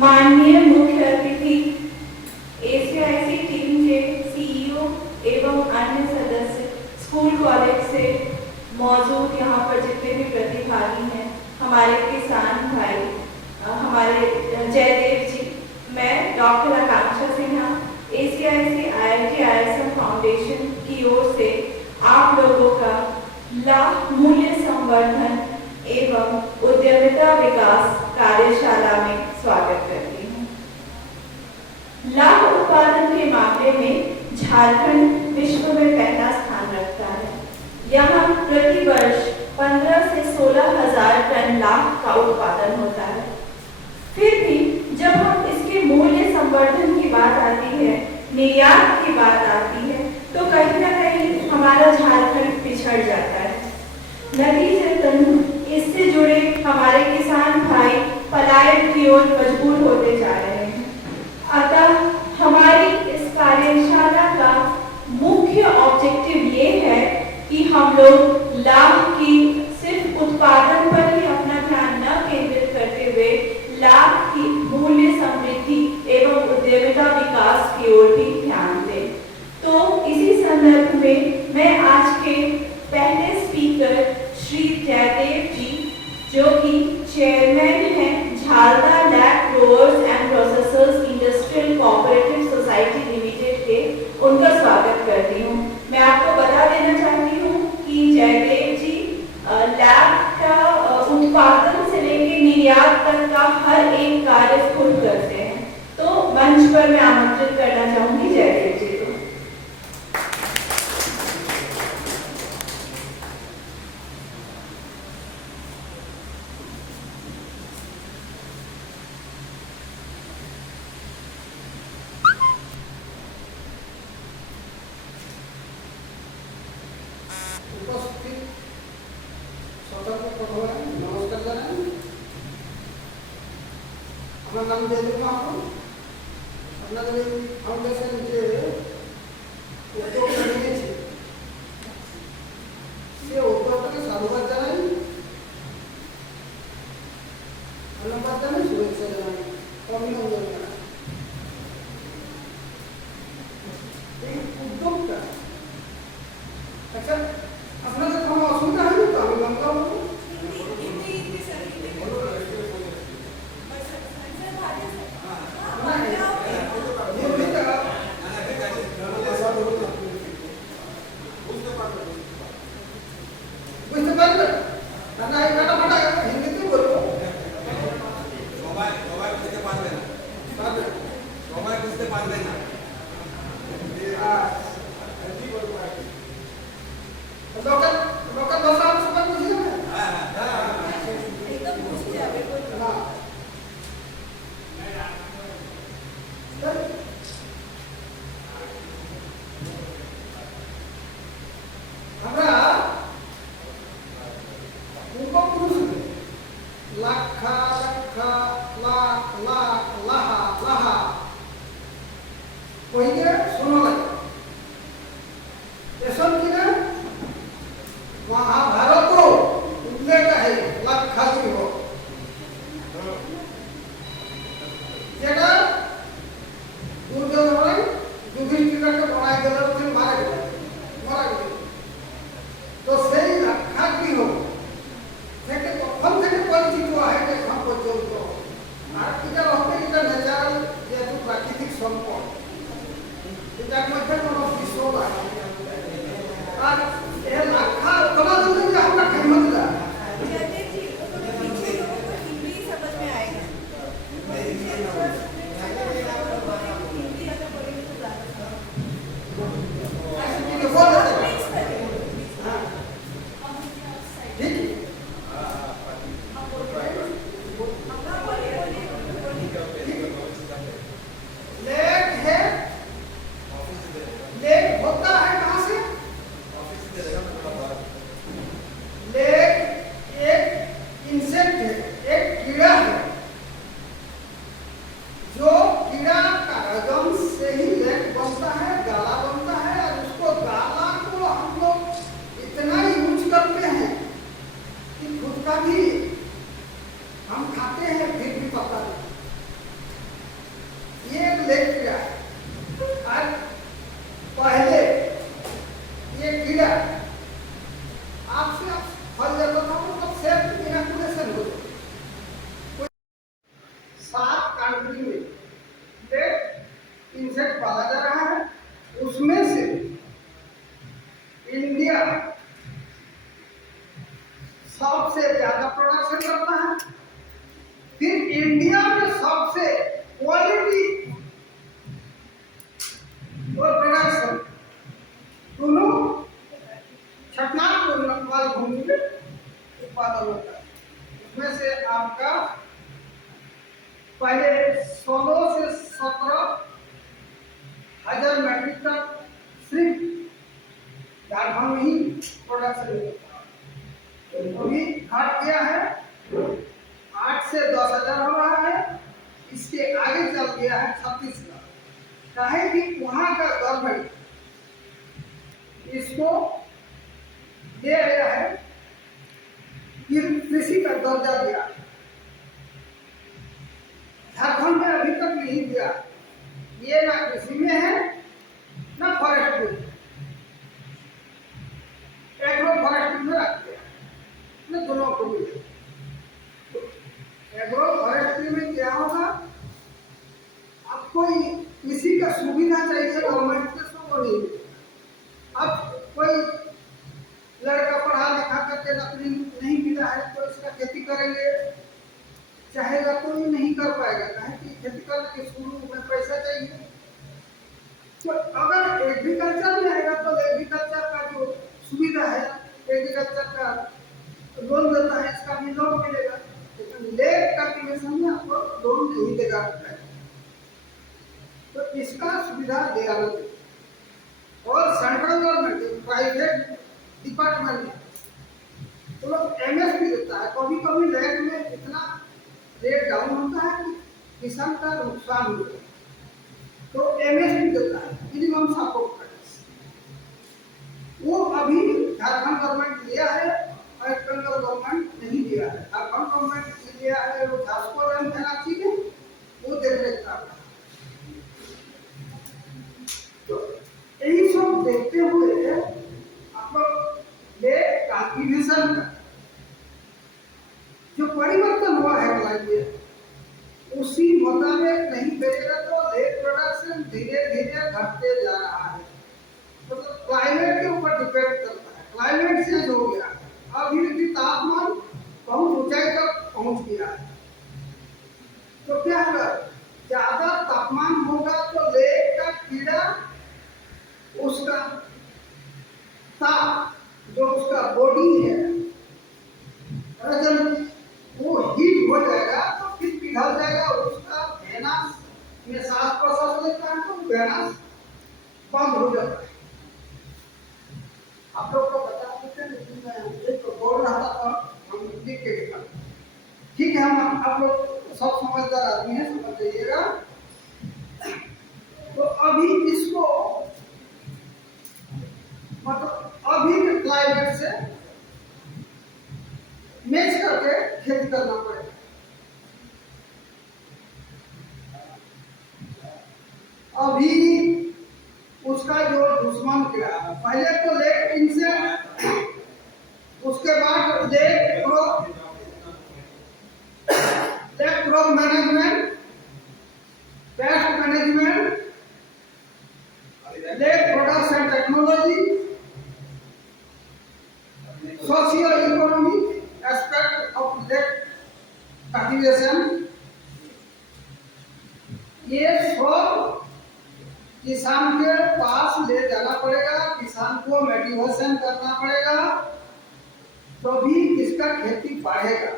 माननीय मुख्य अतिथि, एसीआईसी टीम के सीईओ एवं अन्य सदस्य, स्कूल कॉलेज से मौजूद यहाँ पर जितने भी प्रतिभागी हैं, हमारे किसान भाई, हमारे जयदेव जी, मैं डॉक्टर आकांक्षा सिन्हा, एसीआईसी IIT ISM फाउंडेशन की ओर से आप लोगों का लाभ मूल्य संवर्धन एवं उद्यमिता विकास कार्यशाला में स्वागत करती हूँ। लाभ उत्पादन के मामले में झारखंड विश्व में पहला स्थान रखता है। यहाँ प्रति वर्ष 15 से 16 हजार टन लाख का उत्पादन होता है। फिर भी जब हम इसके मूल्य संवर्धन की बात आती है, निर्यात की बात आती है, तो कहीं ना कहीं हमारा झारखंड पिछड़ जाता है। नतीजतन इससे जुड़े हमारे किसान भाई पलायन की ओर मजबूर होते जा रहे हैं। अतः हमारी इस कार्यशाला का मुख्य ऑब्जेक्टिव ये है कि हम लोग लाभ की सिर्फ उत्पादन पर ही अपना ध्यान न केंद्रित करते हुए लाभ की मूल्य समृद्धि एवं उद्यमिता विकास की ओर भी ध्यान दें। तो इसी संदर्भ में मैं आज के पहले स्पीकर श्री जयदेव जी, जो कि चेयरमैन हैं Jhalda lab growers and processors industrial cooperative society limited के, उनका स्वागत करती हूँ। मैं आपको बता देना चाहती हूँ कि जयदेव जी लैब का उत्पादन से लेकर निर्यात तक का हर एक कार्य खुद करते हैं। तो मंच पर मैं आमंत्रित करना चाहूंगी जयदेव जी को। नाम दे दूंगा आपको। अपना फाउंडेशन जे उद्योग करने छे ये उद्योगને શરૂઆત જણાવી ધન્યવાદ જણાવી શુભેચ્છા જણાવી અભિનંદન જણાવી एक उद्योग का अच्छा अपना से कोनो असुविधा है तो हम नंबर प्राकृतिक सम्पद पहले 16 से 17,000 मेट्रिक टन सिर्फ झारखंड में ही प्रोडक्शन होता है। अभी घट गया है, 8 से 10,000 हो रहा है। इसके आगे चल गया है 36,000। काहे कि वहां का गवर्नमेंट इसको दे रहा है कि कृषि का दर्जा दिया, झारखंड में अभी तक नहीं दिया। ये ना कृषि में है ना फॉरेस्ट में, एग्रो फॉरेस्ट्री में रख दिया, ना दोनों को मिले। एग्रो फॉरेस्ट्री में क्या होगा, अब कोई किसी का सुविधा चाहिए गवर्नमेंट से, सो वो नहीं मिलेगा। अब कोई लड़का पढ़ा लिखा करके नौकरी नहीं मिला है तो इसका खेती करेंगे, चाहेगा कोई नहीं कर पाएगा। कहे कि खेती करने के शुरू में पैसा चाहिए। तो अगर एग्रीकल्चर में आएगा तो एग्रीकल्चर का जो सुविधा है, एग्रीकल्चर का लोन देता है, इसका भी लोन मिलेगा। लेकिन लेक कल्टीवेशन में आपको लोन नहीं देगा, तो इसका सुविधा देगा नहीं। और सेंट्रल गवर्नमेंट प्राइवेट डिपार्टमेंट में तो लोग एमएसपी देता है। कभी कभी लेक में इतना रेट डाउन होता है कि किसान का नुकसान होता है, तो एमएसपी देता है, मिनिमम सपोर्ट प्राइस। वो अभी झारखंड गवर्नमेंट लिया है, वेस्ट बंगाल गवर्नमेंट नहीं दिया है। झारखंड गवर्नमेंट लिया है, वो झारखंड एनआरसी में वो देख लेता है। तो यही सब देखते हुए आप लोग लेक कल्टीवेशन का जो परिवर्तन हुआ है क्लाइमेट, उसी मुताबिक नहीं करेगा तो लेक प्रोडक्शन धीरे धीरे घटते जा रहा है। मतलब क्लाइमेट के ऊपर डिपेंड करता है। क्लाइमेट चेंज हो गया, अभी भी तापमान बहुत ऊंचाई तक पहुंच गया है। तो क्या होगा, ज्यादा तापमान होगा तो लेक का कीड़ा, उसका ताप जो उसका बॉडी है वो हीट हो जाएगा, तो फिर पिघल जाएगा और उसका वेनस में सांस प्रश्वास लेता है तो वेनस बंद हो जाता है। आप लोग को बता देते हैं, लेकिन मैं एक बोल रहा था तो हम लिख के दिखा। ठीक है, हम आप लोग सब समझदार आदमी हैं, समझ जाइएगा। तो अभी इसको मतलब अभी के क्लाइमेट से मैच करके खेती करना पड़ेगा। अभी उसका जो दुश्मन क्या है, पहले तो लेक इनसे, उसके बाद lake crop management, pest management, lake production technology, socio economic aspect of lake cultivation, ये सब किसान के पास ले जाना पड़ेगा। किसान को मोटिवेशन करना पड़ेगा, तभी इसका खेती बढ़ेगा।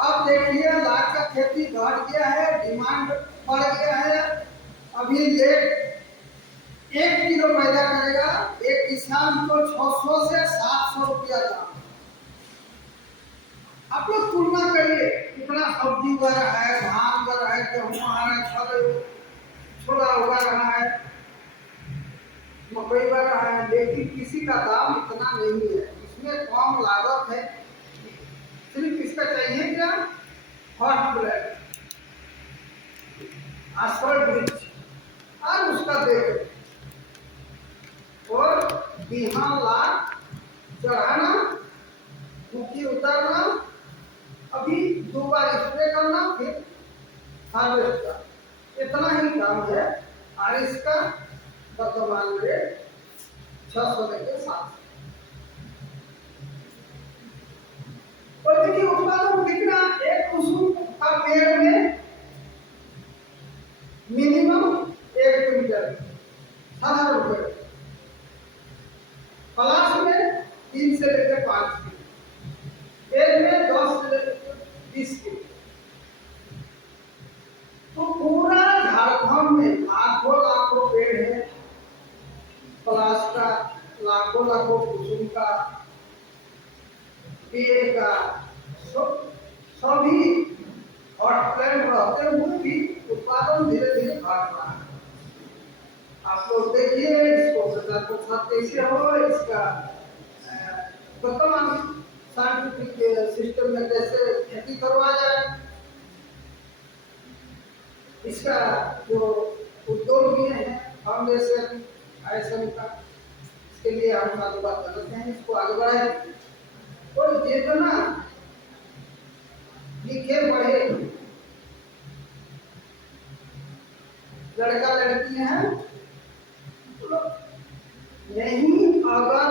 आप देखिए लाख का खेती बढ़ गया है, डिमांड बढ़ गया है। अभी लेक 1 किलो पैदा करेगा, एक किसान को 600 से 700 रुपया दाम। आप लोग तुलना करिए, इतना सब्जी उगा रहा है, धान उगा रहा है, गेहूं उगा रहा है, छोला उगा रहा है, मकई उगा रहा है, लेकिन किसी का दाम इतना नहीं है। इसमें कम लागत है, सिर्फ इसका चाहिए क्या, हॉट प्लेट, आसफल ब्रिज और उसका देख और बिहान लाख चढ़ाना, भूखी उतारना, अभी 2 बार स्प्रे करना, फिर हार्वेस्ट का, इतना ही काम है। और इसका वर्तमान रेट 600 लेके 700। और देखिए उत्पादन कितना, एक कुसुम का पेड़ में मिनिमम 1 क्विंटल 1000 रुपए, पलाश में 3 से लेकर 5 किलो, पेड़ में 10 से लेकर 20 किलो। प्लांट रहते हुए भी उत्पादन धीरे धीरे घट रहा है। आप लोग देखिए इसको प्रचार प्रसार कैसे हो, इसका वर्तमान साइंटिफिक सिस्टम में कैसे खेती करवाया जाए, इसका जो उद्योग भी है फाउंडेशन आईएसएम का, इसके लिए हम साधुवाद करते हैं, इसको आगे बढ़ाएं। और जितना लिखे पढ़े लड़का लड़की हैं नहीं, अगर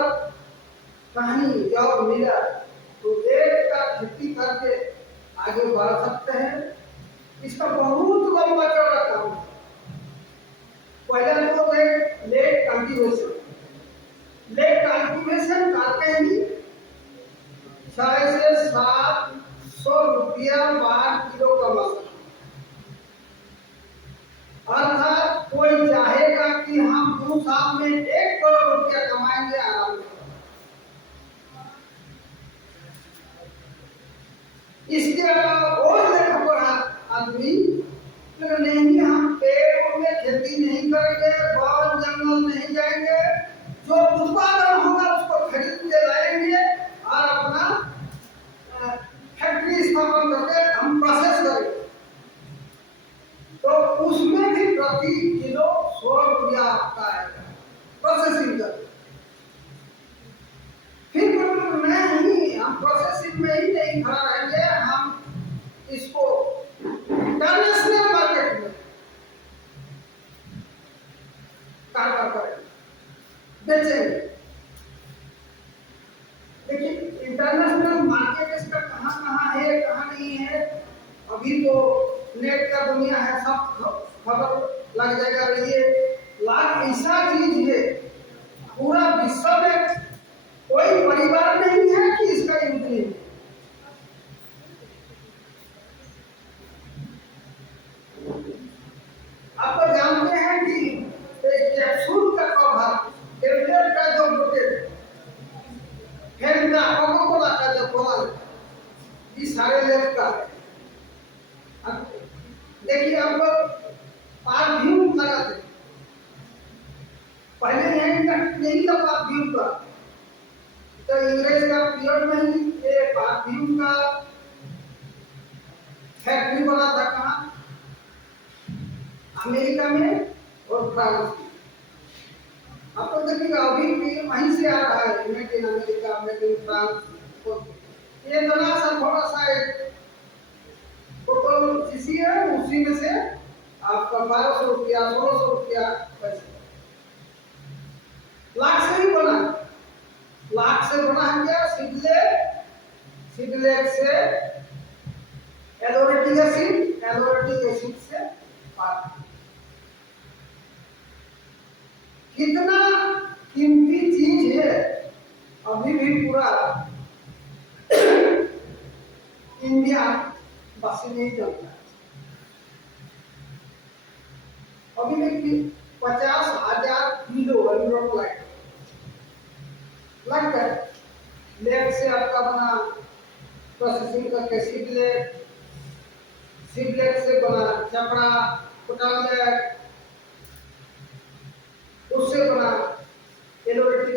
कहीं जॉब मिला तो एक का खेती करके आगे बढ़ सकते हैं। इसका बहुत लंबा चौड़ा काम है। पहले तो एक लेट कल्टीवेशन करके ही 6 से 700 रुपया बार किलो कमा सकते। अर्थात कोई चाहेगा कि हम 2 साल में 1 करोड़ रुपया कमाएंगे आराम से। इसके अलावा और लेखा पढ़ा आदमी नहीं, हम पेड़ में खेती नहीं करेंगे, वन जंगल नहीं जाएंगे, जो उत्पादन होगा उसको खरीद के लाएंगे और अपना फैक्ट्री स्थापन करके हम प्रोसेस करेंगे, तो उसमें भी प्रति किलो 100 रुपया आता है प्रोसेसिंग कर। फिर नहीं, हम प्रोसेसिंग में ही नहीं खड़ा रहेंगे, हम इसको इंटरनेशनल मार्केट में कारोबार करेंगे, बेचेंगे। लेकिन इंटरनेशनल मार्केट इसका कहाँ है कहाँ नहीं है, अभी तो नेट का दुनिया है, सब खबर लग जाएगा। ये लाख ऐसा चीज है, पूरा विश्व में कोई परिवार नहीं है कि इसका यूज नहीं है। आप तो जानते हैं कि कैप्सूल का कवर, टेबलेट का जो बोतल, फेंटा, कोका-कोला का जो बोतल, ये सारे लेव का है। देखिए आप लोग परफ्यूम लगाते, पहले नहीं था परफ्यूम का, तो अंग्रेज का पीरियड में ही ये परफ्यूम का फैक्ट्री बना था। कहाँ? अमेरिका में और फ्रांस में। आप लोग देखिएगा अभी भी वहीं से आ रहा है, made in America, made in France. ये इतना सा थोड़ा सा एक टोटल शीशी है, उसी में से आपका 1200 रुपया 1600 रुपया पैसे लाख से ही बना, लाख से बना है क्या? सीडलेट से एलोरेटिक एसिड से पानी। कितना कीमती चीज है, अभी भी पूरा इंडिया बस नहीं चलता। अभी देखिए 50,000 किलो लगता है, लेग से आपका बना प्रोसेसिंग करके सीडलेट से बना चपड़ा, पोटालेट, उससे बना एलोरेटिक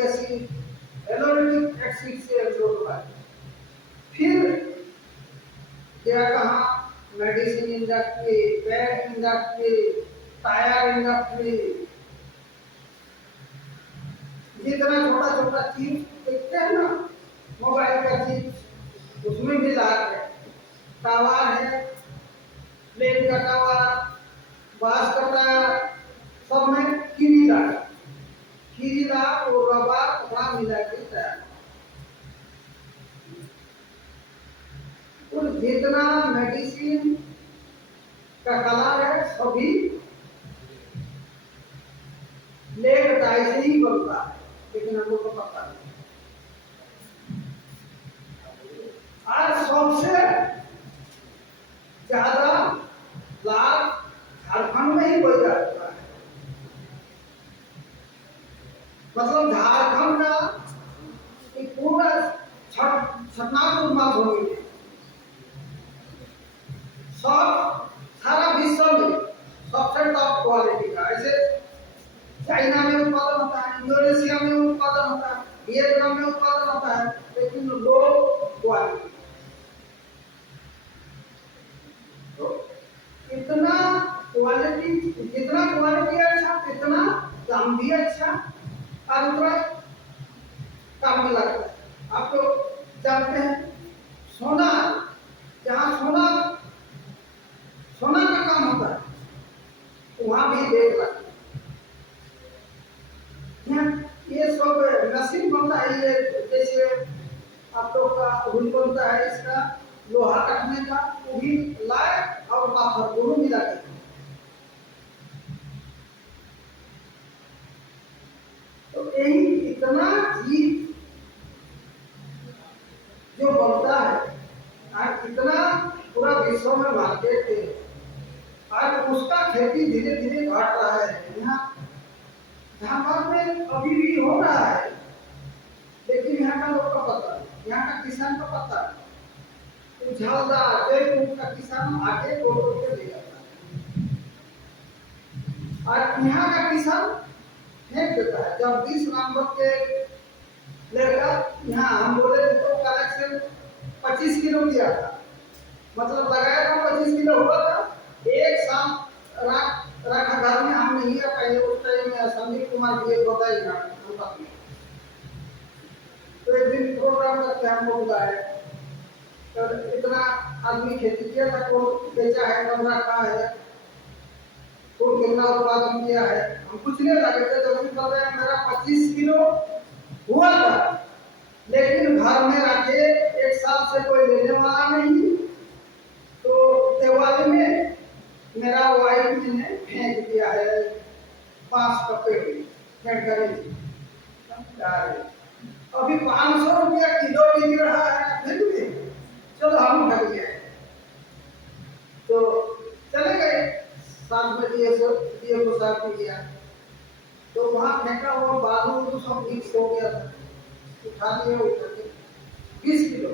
एसिड से एब्जॉर्ब होता है। फिर क्या कहा, medicine industry, pad industry, tyre industry, जितना छोटा छोटा चीज देखते हैं ना, मोबाइल का चीज, उसमें भी लाग है। टावर है, प्लेन का टावर, बांस का टायर, सब में कीरीला और रबर कपड़ा मिला के तैयार। और जितना मेडिसिन का कलर है सभी लेड डाई से ही बनता है, लेकिन हम लोग को पता नहीं। आज सबसे ज्यादा लाभ झारखंड में ही बोला जाता है। मतलब झारखंड का पूरा छटनापुर मालभूमि में सब सारा विश्व में सबसे टॉप क्वालिटी का। ऐसे चाइना में उत्पादन होता है, इंडोनेशिया में उत्पादन होता है, वियतनाम में उत्पादन होता है, लेकिन लो क्वालिटी। तो इतना क्वालिटी, जितना क्वालिटी अच्छा इतना दाम भी अच्छा और उतना काम में लगता है। आप लोग जानते हैं सोना, जहाँ सोना सोना का काम होता है वहाँ भी रेट लगता है। ये सब मशीन बनता है, ये जैसे आप लोग का हुल बनता है, इसका लोहा रखने का, वो भी लाए और पाथर दोनों मिला के। तो यही इतना चीज जो बनता है और इतना पूरा विश्व में मार्केट है, और उसका खेती धीरे धीरे घट रहा है। यहाँ झारखंड में अभी भी हो रहा है, लेकिन यहाँ का लोग का पता है, यहाँ का किसान का पता है। तो झालदार जयपुर का किसान आगे गोटो के ले जाता है और यहाँ का किसान फेंक देता है। जब 20 नवंबर के लड़का यहाँ हम बोले तो कलेक्शन 25 किलो किया था, मतलब लगाया था 25 किलो हुआ था। एक साल रखा घर में, हम नहीं है पहले उस टाइम में संदीप कुमार जी बताएगा। तो एक दिन प्रोग्राम करके हम लोग गए, तो इतना आदमी खेती किया था, कौन बेचा है, कौन रखा है, कौन कितना उत्पादन किया है। हम पूछने लगे थे तो हम बोल रहे हैं मेरा 25 किलो हुआ था, लेकिन घर में रखे एक साल से कोई लेने वाला नहीं। तो दिवाली में मेरा वाइफ ने फेंक दिया है, 5 कपड़े फेंक कर। अभी 500 रुपया किलो बिक रहा है, फिर चलो हम उठ गए। तो चले गए साथ में डीए को साथ में गया, तो वहाँ फेंका हुआ बालू तो सब मिक्स हो गया था, उठा लिया, उठा के 20 किलो।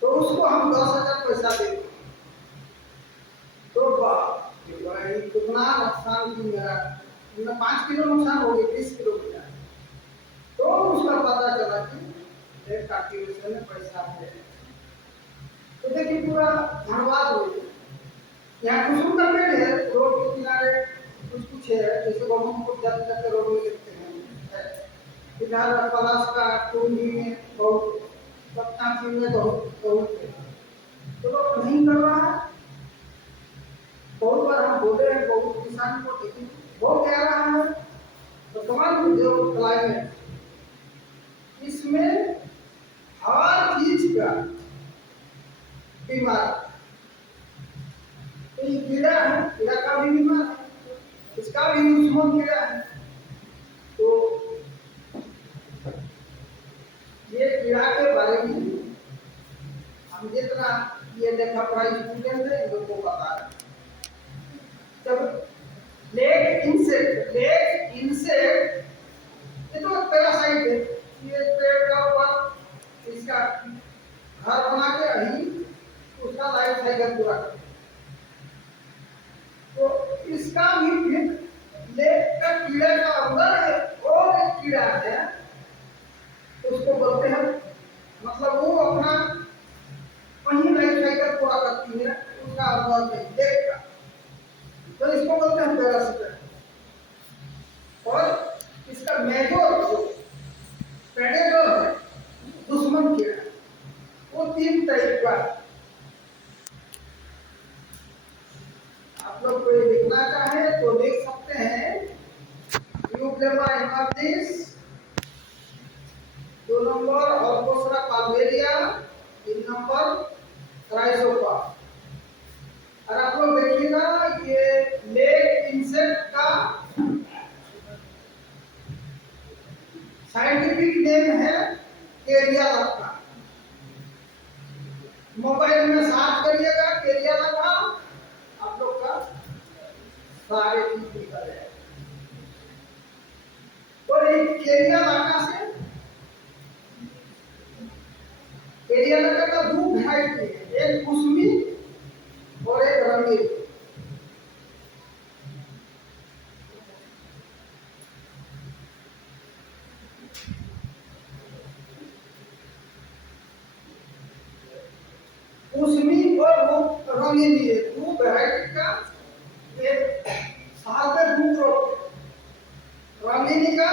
तो उसको हम 10,000 पैसा दे, तो भाई कितना नुकसान की मेरा, 5 किलो नुकसान हो गया, 20 किलो मिला। तो उसका पता चला कि काटी में पैसा है। तो देखिए पूरा धनबाद हो गया। यहाँ कुछ का पेड़ है, रोड के किनारे कुछ कुछ है, जैसे ब्रह्मपुर जाते जाते रोड में देखते हैं। इधर पलास का टूंडी में बहुत, पटना में बहुत है। तो लोग नहीं कर रहा है। बहुत बार हम बोले हैं बहुत किसान को, लेकिन वो कह रहा है वर्तमान जो क्लाइमेट, इसमें हर चीज का बीमार, तो ये कीड़ा है, कीड़ा का भी बीमार है, इसका भी दुश्मन कीड़ा है। तो ये कीड़ा के बारे में हम जितना ये देखा पढ़ाई स्टूडेंट है, इन लोगों को पता है। जब लेग इंसेक्ट ये तो पैरासाइट है, ये पेड़ का ऊपर इसका घर बना के ही उसका लाइफ साइकिल पूरा कर। तो इसका भी फिर लेग का कीड़ा का अंदर है और एक कीड़ा है, उसको बोलते हैं, मतलब वो अपना वही लाइफ साइकिल पूरा करती है, उसका अंदर में लेग का, तो इसको बोलते हैं पैरासाइट। और इसका मेजर जो प्रेडेटर है, दुश्मन कीड़ा, वो 3 टाइप का। आप लोग कोई लिखना चाहे तो लिख सकते हैं, यूक्लेमा इनवर्टिस 2 नंबर, और दूसरा पाल्मेरिया 3 नंबर, राइसोपा। और आप लोग देखिएगा ये लेग इंसेक्ट का साइंटिफिक नेम है केरिया लक्का। मोबाइल में सर्च करिएगा केरिया लक्का, आप लोग का सारे चीज निकल जाएगा। और एक केरिया लक्का से एरिया लगाता दो वैरायटी है, एक कुसमी और एक रंगीन। कुसमी और वो रंगीन ये दो वैरायटी का एक साल में दो क्रॉप। रंगीनी का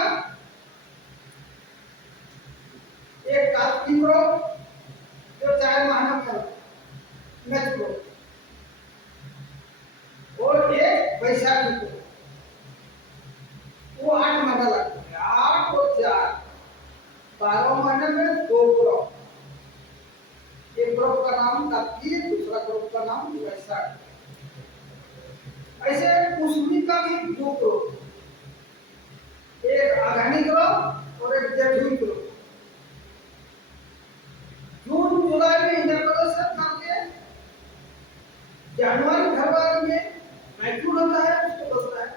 एक कार्तिक क्रॉप जो 4 महीना का नेक्स्ट क्रॉप, और एक बैसाखी को वो 8 महीना लगता है। 8 और 4 12 महीने में 2 क्रॉप। एक क्रॉप का नाम कार्तिक, दूसरा क्रॉप का नाम बैसाख। ऐसे कुसमी का भी 2 क्रॉप, एक आघानी क्रॉप और एक जेठवी क्रॉप। जून जुलाई में इंटरप्रेशन करके जनवरी फरवरी में मैचूर होता है, उसको बोलता है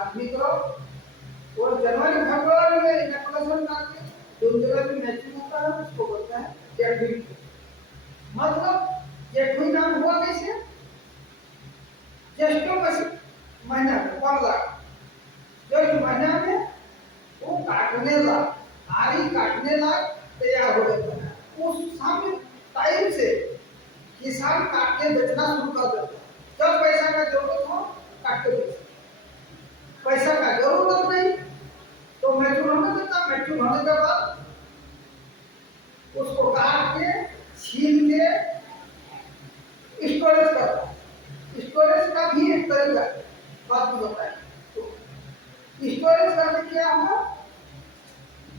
आखिरी क्रॉप। और जनवरी फरवरी में इंटरप्रेशन करके जून जुलाई में मैचूर होता है, उसको बोलता है जेठवी। मतलब जेठवी नाम हुआ कैसे? ज्येष्ठ महीना में 15 ज्येष्ठ महीना में वो काटने लग, नारी काटने लग तैयार हो जाता है। उस समय टाइम से किसान काट के बेचना शुरू कर देता है। जब पैसा का जरूरत हो काट के बेचता, पैसा का जरूरत नहीं तो मैचूर होने देता। मैचूर होने के बाद उसको काट के छील के स्टोरेज करता है। स्टोरेज का भी एक तरीका बात होता है। तो स्टोरेज करने क्या होगा,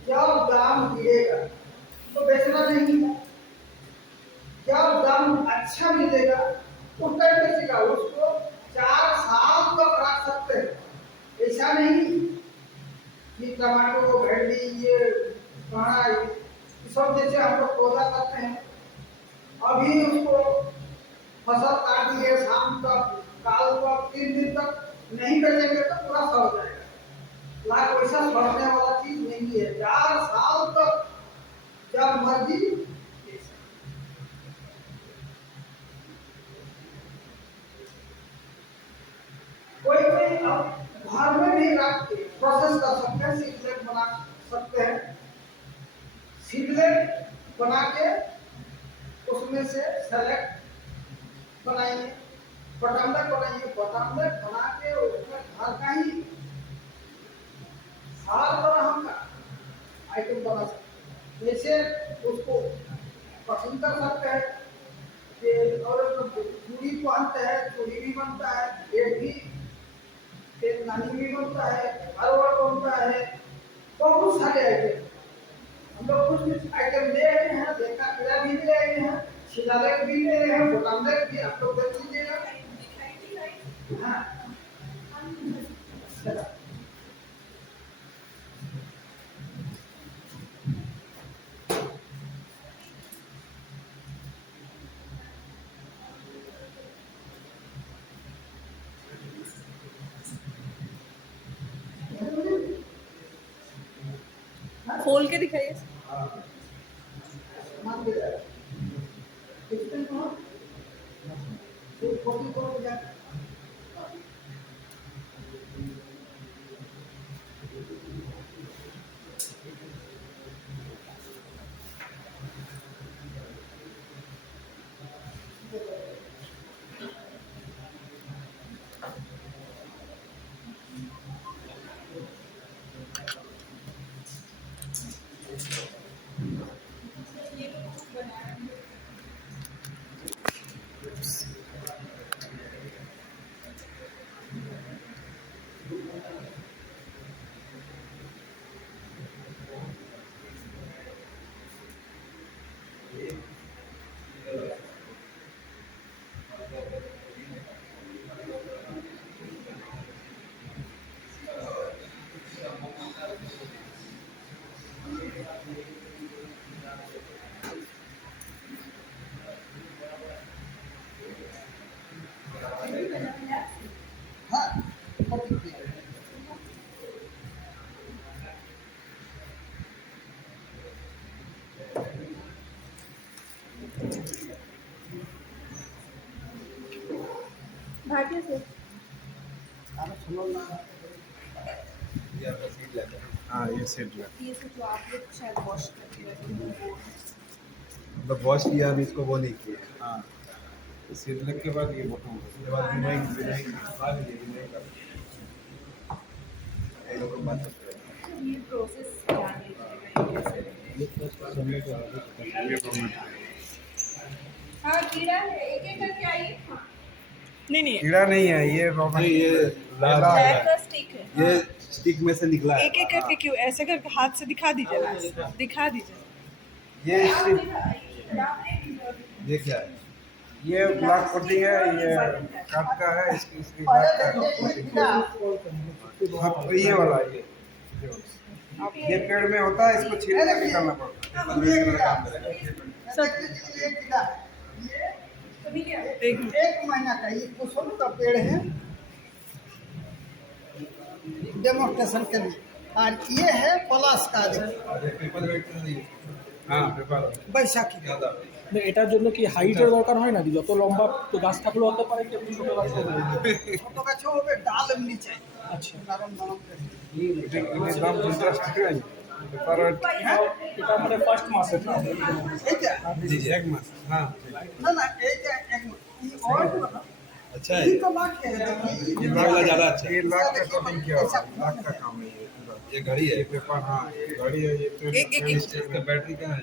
जब दाम गिरेगा तो बेचना नहीं है, जब दाम अच्छा मिलेगा उस टाइम बेचेगा। उसको 4 साल तक रख सकते हैं। ऐसा नहीं कि टमाटो भिंडी ये सब जैसे हम लोग पौधा करते हैं, अभी उसको फसल काट दिए शाम तक काल तक 3 दिन तक नहीं बेचेंगे तो पूरा सड़ जाएगा। लाख पैसा सड़ने वाला चीज नहीं है। 4 साल तक जब मर्जी। कोई कोई घर में भी रख के प्रोसेस कर सकते हैं, सीडलेट बना सकते हैं। सीडलेट बना के उसमें से सेलेक्ट बनाइए, बटामलेट बनाइए। बटामलेट बना के उसमें घर का ही हर तरह का आइटम बना सकते हैं। जैसे उसको पसंद कर सकते हैं कि और चूड़ी पहनते हैं, चूड़ी भी बनता है, पेट भी पेट नानी भी बनता है, हलवा बनता है, बहुत सारे आइटम। हम लोग कुछ आइटम ले आए हैं, देखा किला भी ले आए हैं, शिलालेख भी ले आए हैं, बोटामलेख भी आप लोग देख लीजिएगा। हाँ खोल के दिखाइए। भाग्य से अरे सुनो ना, हाँ ये सेट लगा ये से तो आप लोग शायद वॉश करके रखेंगे वो मतलब वॉश किया अभी इसको वो नहीं किया हाँ सीट लग के बाद ये बटन उसके बाद विनोइंग विनोइंग बाद ये विनोइंग कर ये लोग बात करते हैं ये प्रोसेस ध्यान लीजिएगा ये कैसे हाँ कीड़ा है एक एक करके आइए नहीं कीड़ा नहीं है ये नहीं ये ब्लैक लाल का स्टिक है ये स्टिक में से निकला है एक एक करके क्यों ऐसे करके हाथ से दिखा दीजिए ना दिखा दीजिए ये ये क्या है ये ब्लैक पुडिंग है ये काट का है इसकी इसकी ब्लैक का है। हाँ, ये वाला ये पेड़ में होता है इसको छील के निकालना पड़ता है एक एक महीना का ये कुसुम का पेड़ है डेमोस्ट्रेशन के लिए, और ये है पलाश का पेपर वेट नहीं हाँ पेपर बैसाखी ज्यादा এটার জন্য কি হাইটের দরকার হয় না কি যত লম্বা তো গাছ থাকলেও হতে পারে কি ছোট গাছ হবে ছোট গাছে হবে, ডাল এমনি চাই আচ্ছা নরম নরম করে। एकदम इंटरेस्टिंग है पेपर এটা মানে ফার্স্ট মাসে না এইটা जी जी एक मास हाँ না না এইটা এক ये और अच्छा ये है तो लाख है ये वाला ज्यादा अच्छा है ये लाख का कोटिंग किया हुआ है, लाख का काम है ये पूरा ये घड़ी है ये पेपर हाँ ये घड़ी है ये इसका बैटरी कहाँ है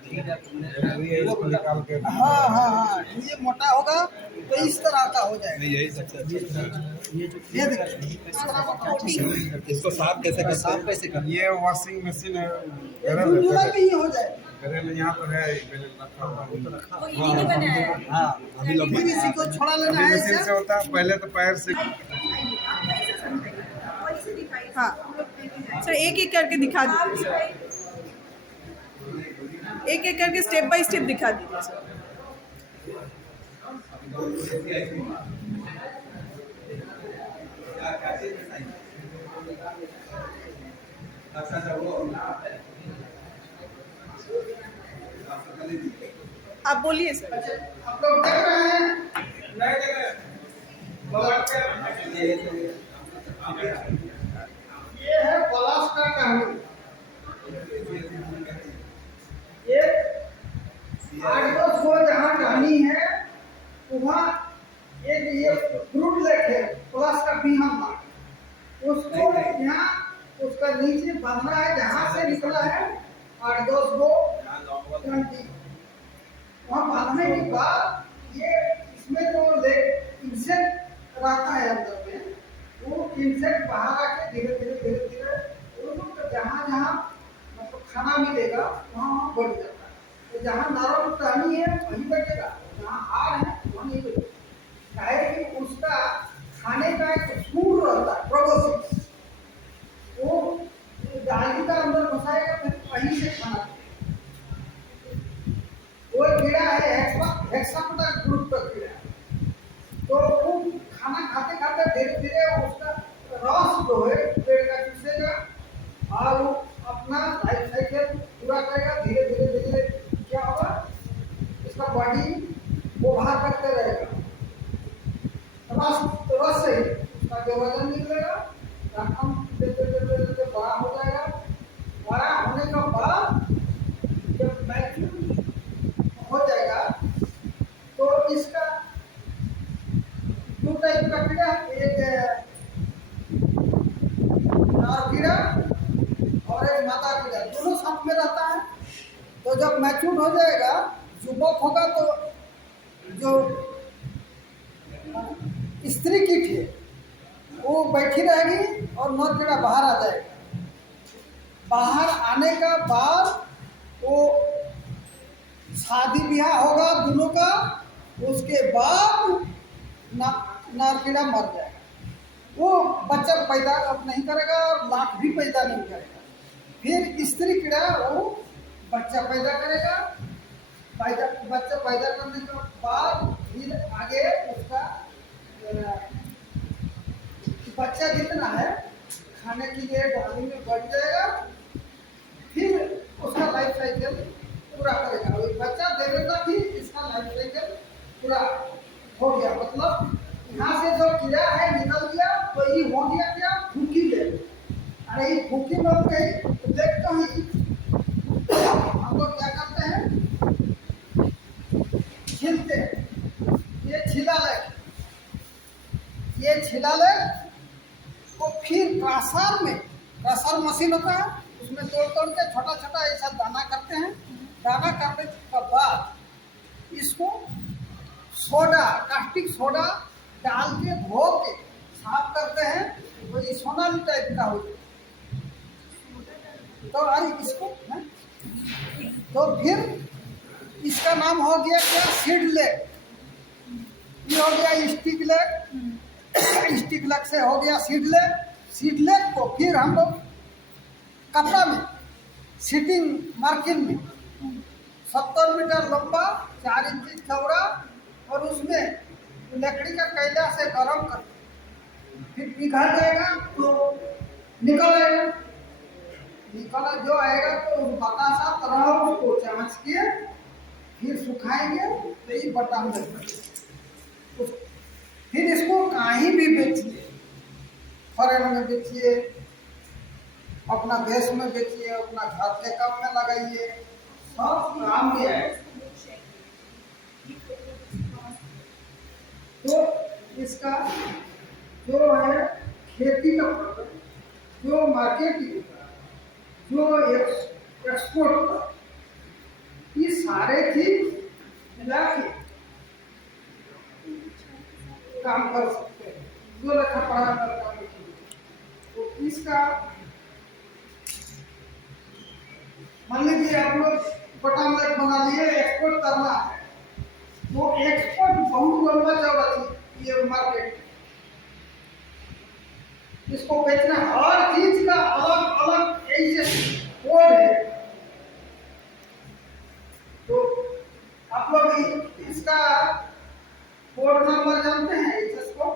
बैटरी है इसको निकाल के हाँ हाँ हाँ ये मोटा होगा तो इस तरह का हो जाएगा। नहीं यही सबसे अच्छा है ये देखिए इसको साफ कैसे करते हैं ये वॉशिंग मशीन है झुंझुना भी हो जाएगा। घरेल यहाँ पर है मैंने रखा हुआ है। वो इन्हीं ने बनाया है हाँ अभी लोग फिर इसी को छोड़ा लेना है मशीन से ऐसे। होता है पहले तो पैर से हाँ सर एक एक करके दिखा दीजिए सर एक एक करके स्टेप बाय स्टेप दिखा दीजिए सर आप बोलिए सर आप लोग देख रहे हैं ये है पलाश का टहनी, ये 8-10 गो जहाँ टहनी है वहाँ एक ये फ्रूट लेके पलाश का बीहन मार उसको यहाँ उसका नीचे बांधना है जहाँ से निकला है 8-10 गो डंडी वहाँ बांधने के बाद ये इसमें जो इंसेक्ट रहता है अंदर में वो इंसेक्ट बाहर आके धीरे धीरे उनको जहाँ जहाँ मतलब खाना मिलेगा वहाँ वहाँ बढ़ जाता है। तो जहाँ नरम टहनी है वहीं बैठेगा, जहाँ हार है वहाँ नहीं बैठेगा। काहे कि उसका खाने का एक सूर रहता है प्रोबोसिस, वो डाली का अंदर घुसाएगा फिर वहीं से खाना वो कीड़ा है हेक्सापोडा ग्रुप का कीड़ा। तो वो खाना खाते खाते धीरे धीरे उसका रस जो है पेड़ का चूसेगा और वो अपना लाइफ साइकिल पूरा करेगा। धीरे धीरे धीरे क्या होगा, इसका बॉडी वो बाहर करते रहेगा रस रस से ही उसका जो वजन निकलेगा रकम देते देते देते बड़ा हो जाएगा। बड़ा होने के बाद जब मैच्योर हो जाएगा तो इसका दो टाइप का कीड़ा, एक नर कीड़ा और एक मादा कीड़ा, दोनों साथ में रहता है। तो जब मैच्योर हो जाएगा युवक होगा तो जो स्त्री कीट है वो बैठी रहेगी और नर कीड़ा बाहर आ जाएगा। बाहर आने का बाद वो शादी ब्याह होगा दोनों का, उसके बाद नर कीड़ा मर जाएगा। वो बच्चा पैदा नहीं करेगा और लाख भी पैदा नहीं करेगा। फिर स्त्री कीड़ा वो बच्चा पैदा करेगा, बच्चा पैदा करने के बाद फिर आगे उसका बच्चा जितना है खाने के लिए डाली में बढ़ जाएगा। फिर उसका लाइफ साइकिल पूरा करेगा। वही बच्चा देने का भी इसका लाइफ साइकिल पूरा हो गया, मतलब यहाँ से जो कीड़ा है निकल गया तो ये हो गया क्या, फूकी ले। अरे ये फूकी में हो गई तो देखते ही हम लोग क्या करते हैं, छीलते हैं। ये छिला ले, ये छिला ले तो फिर क्रशर मशीन होता है, उसमें तोड़ के छोटा छोटा ऐसा दाना करते हैं। दाना करने के बाद इसको सोडा, कास्टिक सोडा डाल के धो के साफ करते हैं, तो ये सोनाली टाइप का हो जाए। तो अरे इसको है? तो फिर इसका नाम हो गया क्या, सीड लेग। ये हो गया स्टिक लेग, स्टिक लेग से हो गया सीड लेग। सीड लेग को फिर हम लोग कपड़ा में सिटिंग मार्किंग में 70 मीटर लंबा 4 इंच चौड़ा, और उसमें लकड़ी का कैला से गरम कर फिर पिघल जाएगा तो निकल आएगा। निकल जो आएगा तो बतासा तरह उसको जांच के फिर सुखाएंगे तो ये बटाम लगेगा। फिर इसको कहीं भी बेचिए, फॉरेन में बेचिए, अपना देश में बेचिए, अपना घर के काम में लगाइए, सब काम में आएगा। तो इसका जो है खेती का प्रोडक्ट, जो मार्केटिंग का, जो एक्सपोर्ट का, ये सारे चीज मिला के काम कर सकते हैं। जो लेखा पढ़ा करता है तो इसका मान लीजिए आप लोग बटाम लेग बना लिए, एक्सपोर्ट करना है तो एक्सपोर्ट बहुत लंबा चौड़ा थी ये मार्केट। इसको बेचना हर चीज का अलग अलग ऐसे कोड है। तो आप लोग इसका कोड नंबर जानते हैं? इसको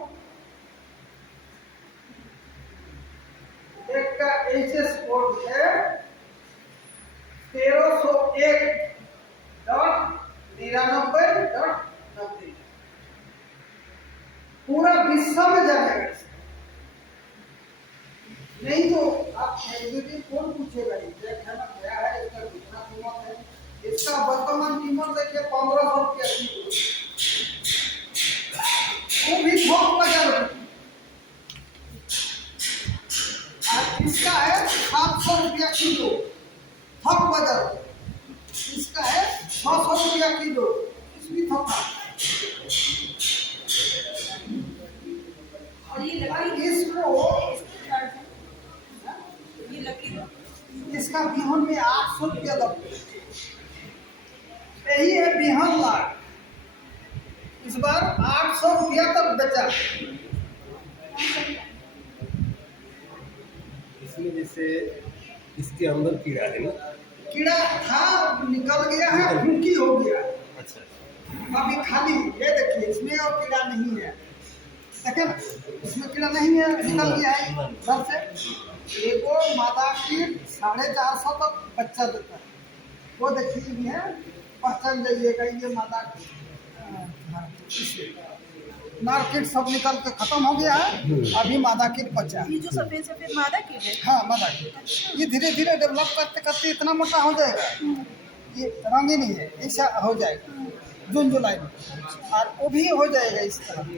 एक का एचएस कोड है 1301.99.90। पूरा विश्व में जाएगा। नहीं तो आप एग्जीक्यूटिव कौन पूछेगा? ना क्या है इसका, कितना कीमत है? इसका वर्तमान कीमत देखिए 1500 रुपया किलो, वो भी थोक बाजार में। इसका है 700 रुपया किलो थोक बाजार में। इसका है 600 रुपया किलो, इसमें थोक। और ये लकड़ी इसको ये लकड़ी इसका बिहन में 800 रुपया लगता है। यही है बिहन लाख, इस बार 800 रुपया तक बेचा। इसमें जैसे इसके अंदर कीड़ा है ना? कीड़ा था, निकल गया है, फूकी हो गया। अच्छा, अभी खाली ये देखिए, इसमें और कीड़ा नहीं है। देखें ना, इसमें कीड़ा नहीं है, निकल गया है घर से। एगो मादा कीट 450 तक बच्चा देता है। वो देखिए भी है, पहचान जाइएगा ये मादा कीट। नारकीट सब निकल के खत्म हो गया है, अभी मादा कीट बचा है। ये जो सफेद सफेद मादा कीट है, हाँ मादा कीट, ये धीरे धीरे डेवलप करते करते इतना मोटा हो जाएगा, ये रंगीन ही है, ऐसा हो जाएगा जून जुलाई में, और वो भी हो जाएगा इस तरह।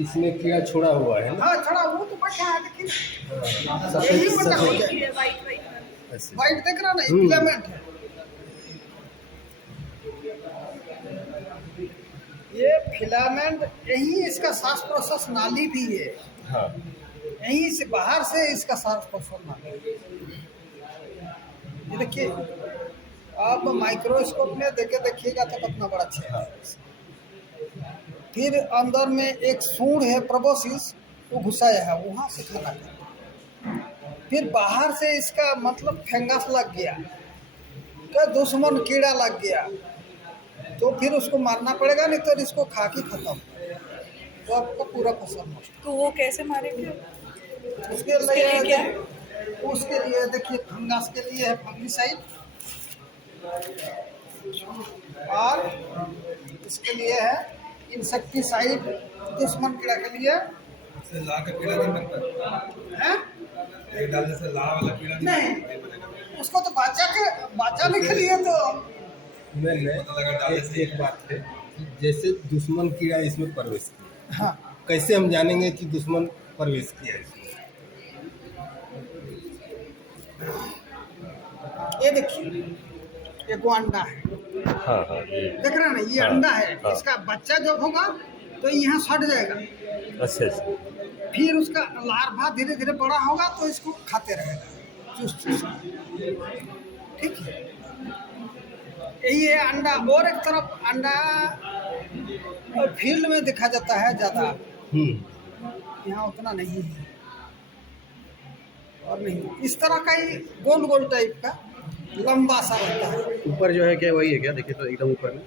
इसमें कीड़ा छोड़ा हुआ है ना? हाँ छोड़ा, वो तो बचा है लेकिन यही सफेद मोटा हो सफेद। जाएगा। वाइट वाइट अच्छा, वाइट देख रहा ना, फिलामेंट है। ये फिलामेंट, यही इसका सांस प्रश्वास नाली भी है। हाँ, यहीं से बाहर से इसका सांस प्रश्वास नाली। ये देखिए, आप माइक्रोस्कोप में देखे देखिएगा तो कितना बड़ा छेद है। फिर अंदर में एक सूंड है प्रोबोसिस, वो घुसाया है, वहाँ से खाना खाया। फिर बाहर से इसका मतलब फंगस लग गया, क्या दुश्मन कीड़ा लग गया, तो फिर उसको मारना पड़ेगा, नहीं तो इसको खा के खत्म, तो आपका पूरा फसल नष्ट। तो वो कैसे मारेंगे? उसके लिए लिए क्या? उसके लिए देखिए, फंगस के लिए है फंगिसाइड, और इसके लिए है इंसेक्टिसाइड, दुश्मन कीड़ा के लिए इससे लाह का कीड़ा नहीं बनता है। एक डालने से लाह वाला कीड़ा नहीं, उसको तो बचाने के लिए तो नहीं एक बात है कि जैसे दुश्मन कीड़ा इसमें प्रवेश किया, हाँ कैसे हम जानेंगे कि दुश्मन प्रवेश किया इसमें? ये देखिए, ये वो अंडा है, हाँ हाँ ये देख रहे हैं ना, ये हाँ, अंडा है। हाँ। इसका बच्चा जब होगा तो यहाँ सट जाएगा, अच्छा अच्छा फिर उसका लार्वा धीरे धीरे बड़ा होगा तो इसको खाते रहेगा चूस चूस के। ठीक है, यही है अंडा। और एक तरफ अंडा फील्ड में देखा जाता है ज़्यादा, यहाँ उतना नहीं है। और नहीं, इस तरह का ही गोल गोल टाइप का लंबा सा रहता है। ऊपर जो है क्या वही है क्या? देखिए तो एकदम ऊपर में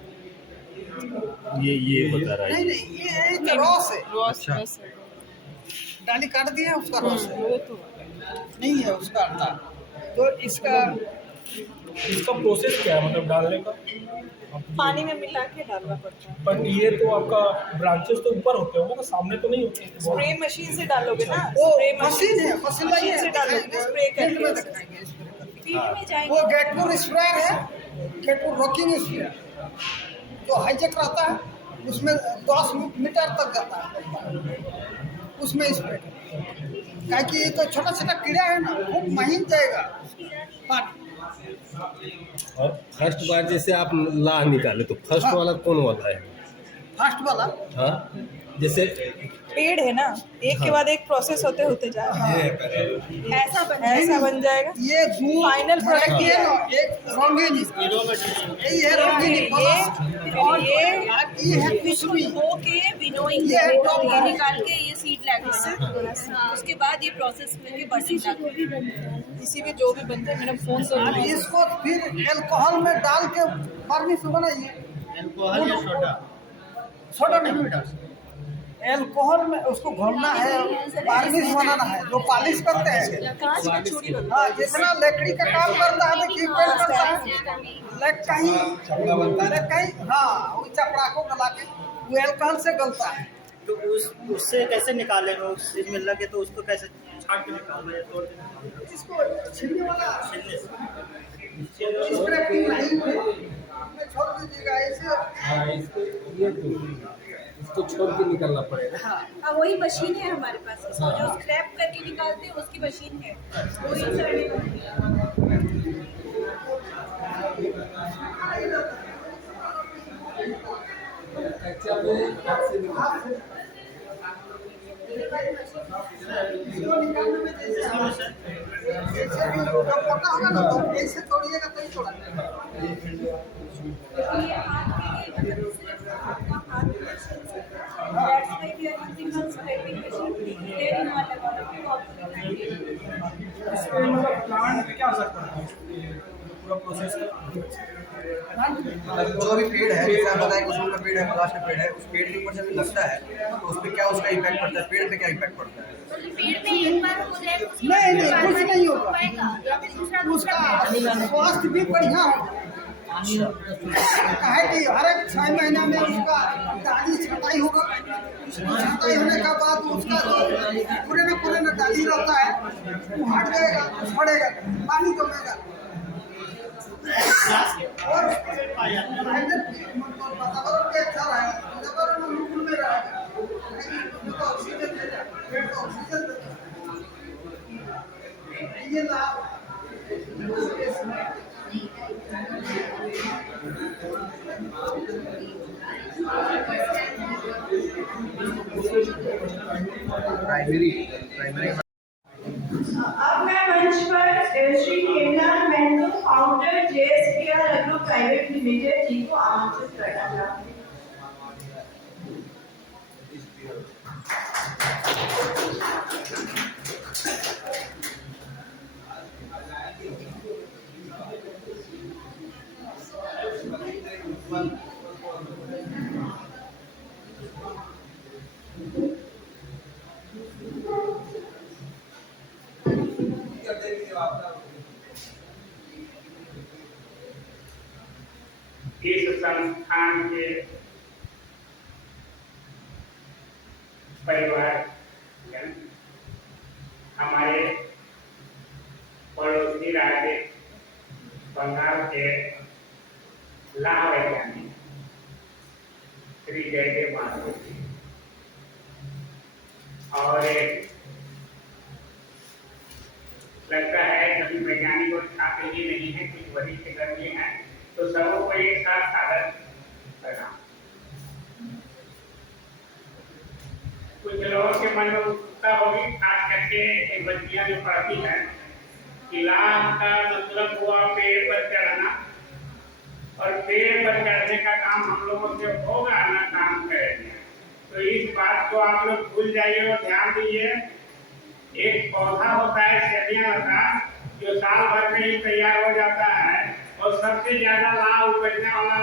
ये बता रहा नहीं है नहीं, ये एक रॉस है, अच्छा डाली काट दिया उसका रॉस है, नहीं है उसका अंडा। तो इसका इसका प्रोसेस क्या है, मतलब डालने का? पानी में मिला के डालना पड़ता है। बट ये तो आपका ब्रांचेस तो ऊपर होते होंगे ना, सामने तो नहीं होते? स्प्रे मशीन से डालोगे ना, वो स्प्रे मशीन है, मशीन लगी है, से डालोगे, स्प्रे फील्ड में करके दिखाएंगे स्प्रे। फील्ड में जाएंगे। वो गेटपुर स्प्रेयर है, गेटपुर रॉकिंग स्प्रेयर, तो हाईजेक रहता है, उसमें 10 मीटर तक जाता है, उसमें स्प्रे। क्या कि ये तो छोटा छोटा कीड़ा है ना, खूब महीन जाएगा पानी। और फर्स्ट बार जैसे आप लाह निकाले तो फर्स्ट वाला कौन वाला है? फर्स्ट वाला हाँ जैसे पेड़ है ना, एक के बाद एक प्रोसेस होते होते जाएगा, ऐसा बन जाएगा। ये दूर फाइनल प्रोडक्ट ये ये है। एक रंगीन, यही है रंगीन, और ये है खुशबी, के विनोइंग ये ये top है। निकाल के ये सीड लगेगा, उसके बाद ये प्रोसेस करके बर्तन लगेगा। इसी में जो भी बनता है, मेरा फोन तो अब इसको फिर अल्कोहल में डाल के बार्निश बनाइए। अल्कोहल या सोडा? सोडा नहीं, अल्कोहल में उसको घोलना है, बार्निश बनाना है, जो पॉलिश करते हैं। कांच का चूड़ी बनता हाँ, जितना लकड़ी का काम करता है, देखिए पेंट करता है, कहीं हाँ, वो चपड़ा को गला के वो अल्कोहल से गलता है। तो उससे कैसे निकालेंगे? उस चीज में लगे तो उसको कैसे छाट के निकालना है? तोड़ के इसको छिलने वाला छिलने से स्प्रे की नहीं है, इसमें छोड़ दीजिएगा ऐसे। हाँ ये तो इसको छोड़ के निकलना पड़ेगा। हाँ, वही मशीन है हमारे पास, इसको जो स्क्रैप करके निकालते हैं उसकी मशीन है, वही इसको निकालने में जैसे भी पता होगा ना, तो ऐसे तोड़िएगा तो ही तोड़ा जाएगा। इसमें मतलब प्लांट क्या असर पड़ता है पूरा प्रोसेस का? जो भी पेड़ है, जैसे आप बताएं कुसुम का पेड़ है, पलाश का पेड़ है, उस पेड़ के ऊपर जब लगता है तो उस पर क्या उसका इम्पैक्ट पड़ता है? पेड़ पे क्या इम्पैक्ट पड़ता है? पेड़ में एक बार हो जाए नहीं नहीं, कुछ नहीं होगा, या फिर दूसरा उसका स्वास्थ्य भी बढ़िया होगा। कहे कि हर एक 6 महीना में उसका डाली छटाई होगा, छटाई होने के बाद उसका जो पूरे न डाली रहता है वो हट जाएगा, सड़ेगा, पानी जमेगा। और वातावरण भी अच्छा रहेगा, वातावरण अनुकूल में रहेगा, तो ऑक्सीजन देगा, पेड़ को ऑक्सीजन देगा, ये लाभ। प्राइमरी अब मैं मंच पर Shri Kemlal Mehto, founder JSPR agro private limited ji को आमंत्रित करना चाहती हूँ। इस संस्थान के परिवार जन, हमारे पड़ोसी राज्य बंगाल के लाह वैज्ञानिक श्री जयदेव माधव जी और लगता है सभी वैज्ञानिकों छात्र ही नहीं है, कुछ वरिष्ठ गण भी हैं, तो सबों को एक साथ सादर करना। कुछ लोगों के मन में उत्सुकता होगी, खास करके एक बच्चियां जो पढ़ती है कि लाभ का मतलब हुआ पेड़ पर चढ़ना, और पेड़ पर चढ़ने का काम हम लोगों से होगा ना काम करेंगे। तो इस बात को आप लोग भूल जाइए और ध्यान दीजिए। एक पौधा होता है सदियों का, जो साल भर में ही तैयार हो जाता है, और सबसे ज्यादा लाभ उपजने वाला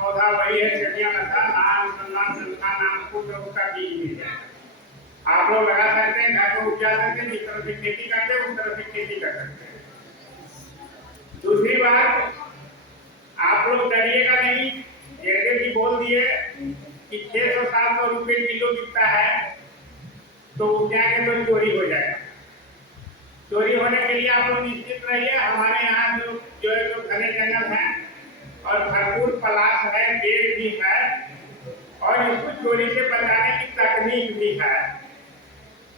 पौधा वही है सदियों का। लाभ अनुसंधान संस्थान आपको का बीज मिल जाएगा, आप लोग लगा सकते हैं, घर को उपजा सकते हैं, जिस तरह से खेती करते हैं उस तरह से खेती कर सकते हैं। दूसरी बात, आप लोग डरिएगा नहीं, जैसे कि बोल दिए कि 600-700 रुपए किलो बिकता है, तो जाएंगे तो चोरी हो जाएगा। चोरी होने के लिए आप लोग निश्चित रहिए। हमारे यहाँ जो घने जंगल हैं और भरपूर पलाश है, पेड़ भी है, और इसको चोरी से बचाने की तकनीक भी है।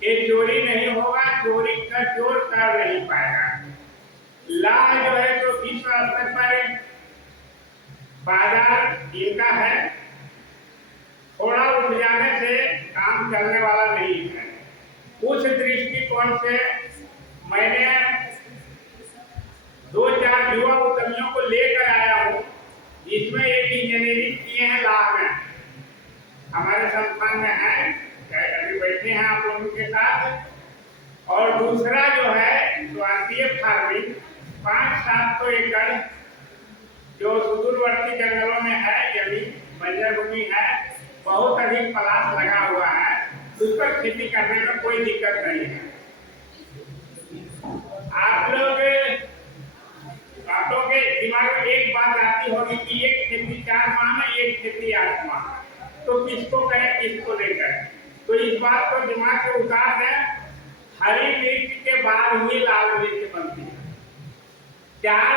ये चोरी नहीं होगा, चोरी का चोर कर नहीं पाएगा। लाभ जो है तो विश्व स्तर पर बाजार इनका है, थोड़ा उठ जाने से काम चलने वाला नहीं है। उस दृष्टिकोण से मैंने 2-4 युवा उद्यमियों को लेकर आया हूँ, जिसमें एक इंजीनियरिंग किए हैं लाभ में, हमारे संस्थान में है, अभी बैठे हैं आप लोगों के साथ। और दूसरा जो है स्वास्थ्य फार्मिंग, 500-700 एकड़ जो सुदूरवर्ती जंगलों में है, जमीन बंजर भूमि है, बहुत अधिक पलाश लगा हुआ है, उस पर खेती करने में कोई दिक्कत नहीं है। आप लोग के दिमाग में एक बात आती होगी कि एक खेती 4 माह में, एक खेती 8 माह, तो किसको करें किसको नहीं करें। तो इस बात को दिमाग से उतार दें, हरी मिर्च के बाद ही लाल मिर्च बनती है। 4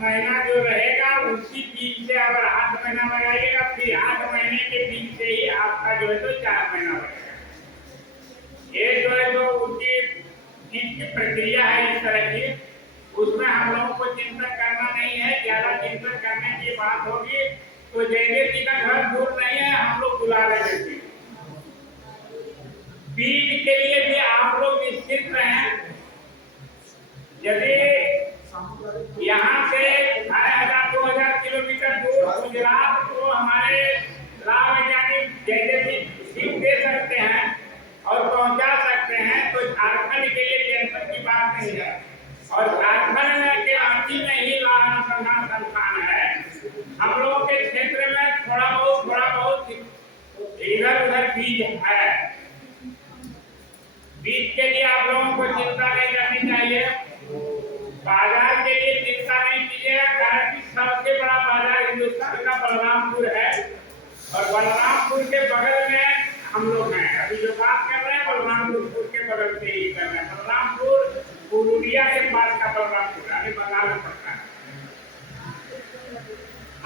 महीना जो रहेगा उसी बीज से अगर 8 महीना लगाइएगा, फिर 8 महीने के बीज से ही आपका जो है तो 4 महीना लगेगा। ये जो है तो उनकी प्रक्रिया है इस तरह की, उसमें हम लोगों को चिंतन करना नहीं है। ज्यादा चिंतन करने की बात होगी तो जयदेव जी का घर दूर नहीं है, हम लोग बुला रहे थे। बीज के लिए भी आप लोग निश्चित रहें। यदि यहाँ से 2500-2000 किलोमीटर दूर गुजरात को हमारे लाभ वैज्ञानिक जयदेव जी सीट दे सकते हैं और पहुंचा सकते हैं, तो झारखंड के लिए टेंशन की बात नहीं है। और झारखंड के रांची में ही लाभ अनुसंधान संस्थान है। हम लोगों के क्षेत्र में थोड़ा बहुत इधर उधर बीज है। बीज के लिए आप लोगों को चिंता नहीं करनी चाहिए, बाजार के लिए चिंता नहीं कीजिएगा, कारण कि सबसे बड़ा बाजार हिंदुस्तान का बलरामपुर है, और बलरामपुर के बगल में हम लोग हैं। अभी जो बात कर रहे हैं बलरामपुर के बगल से ही कर रहे हैं। बलरामपुर पुरुलिया के पास का बलरामपुर अभी बंगाल में पड़ता है।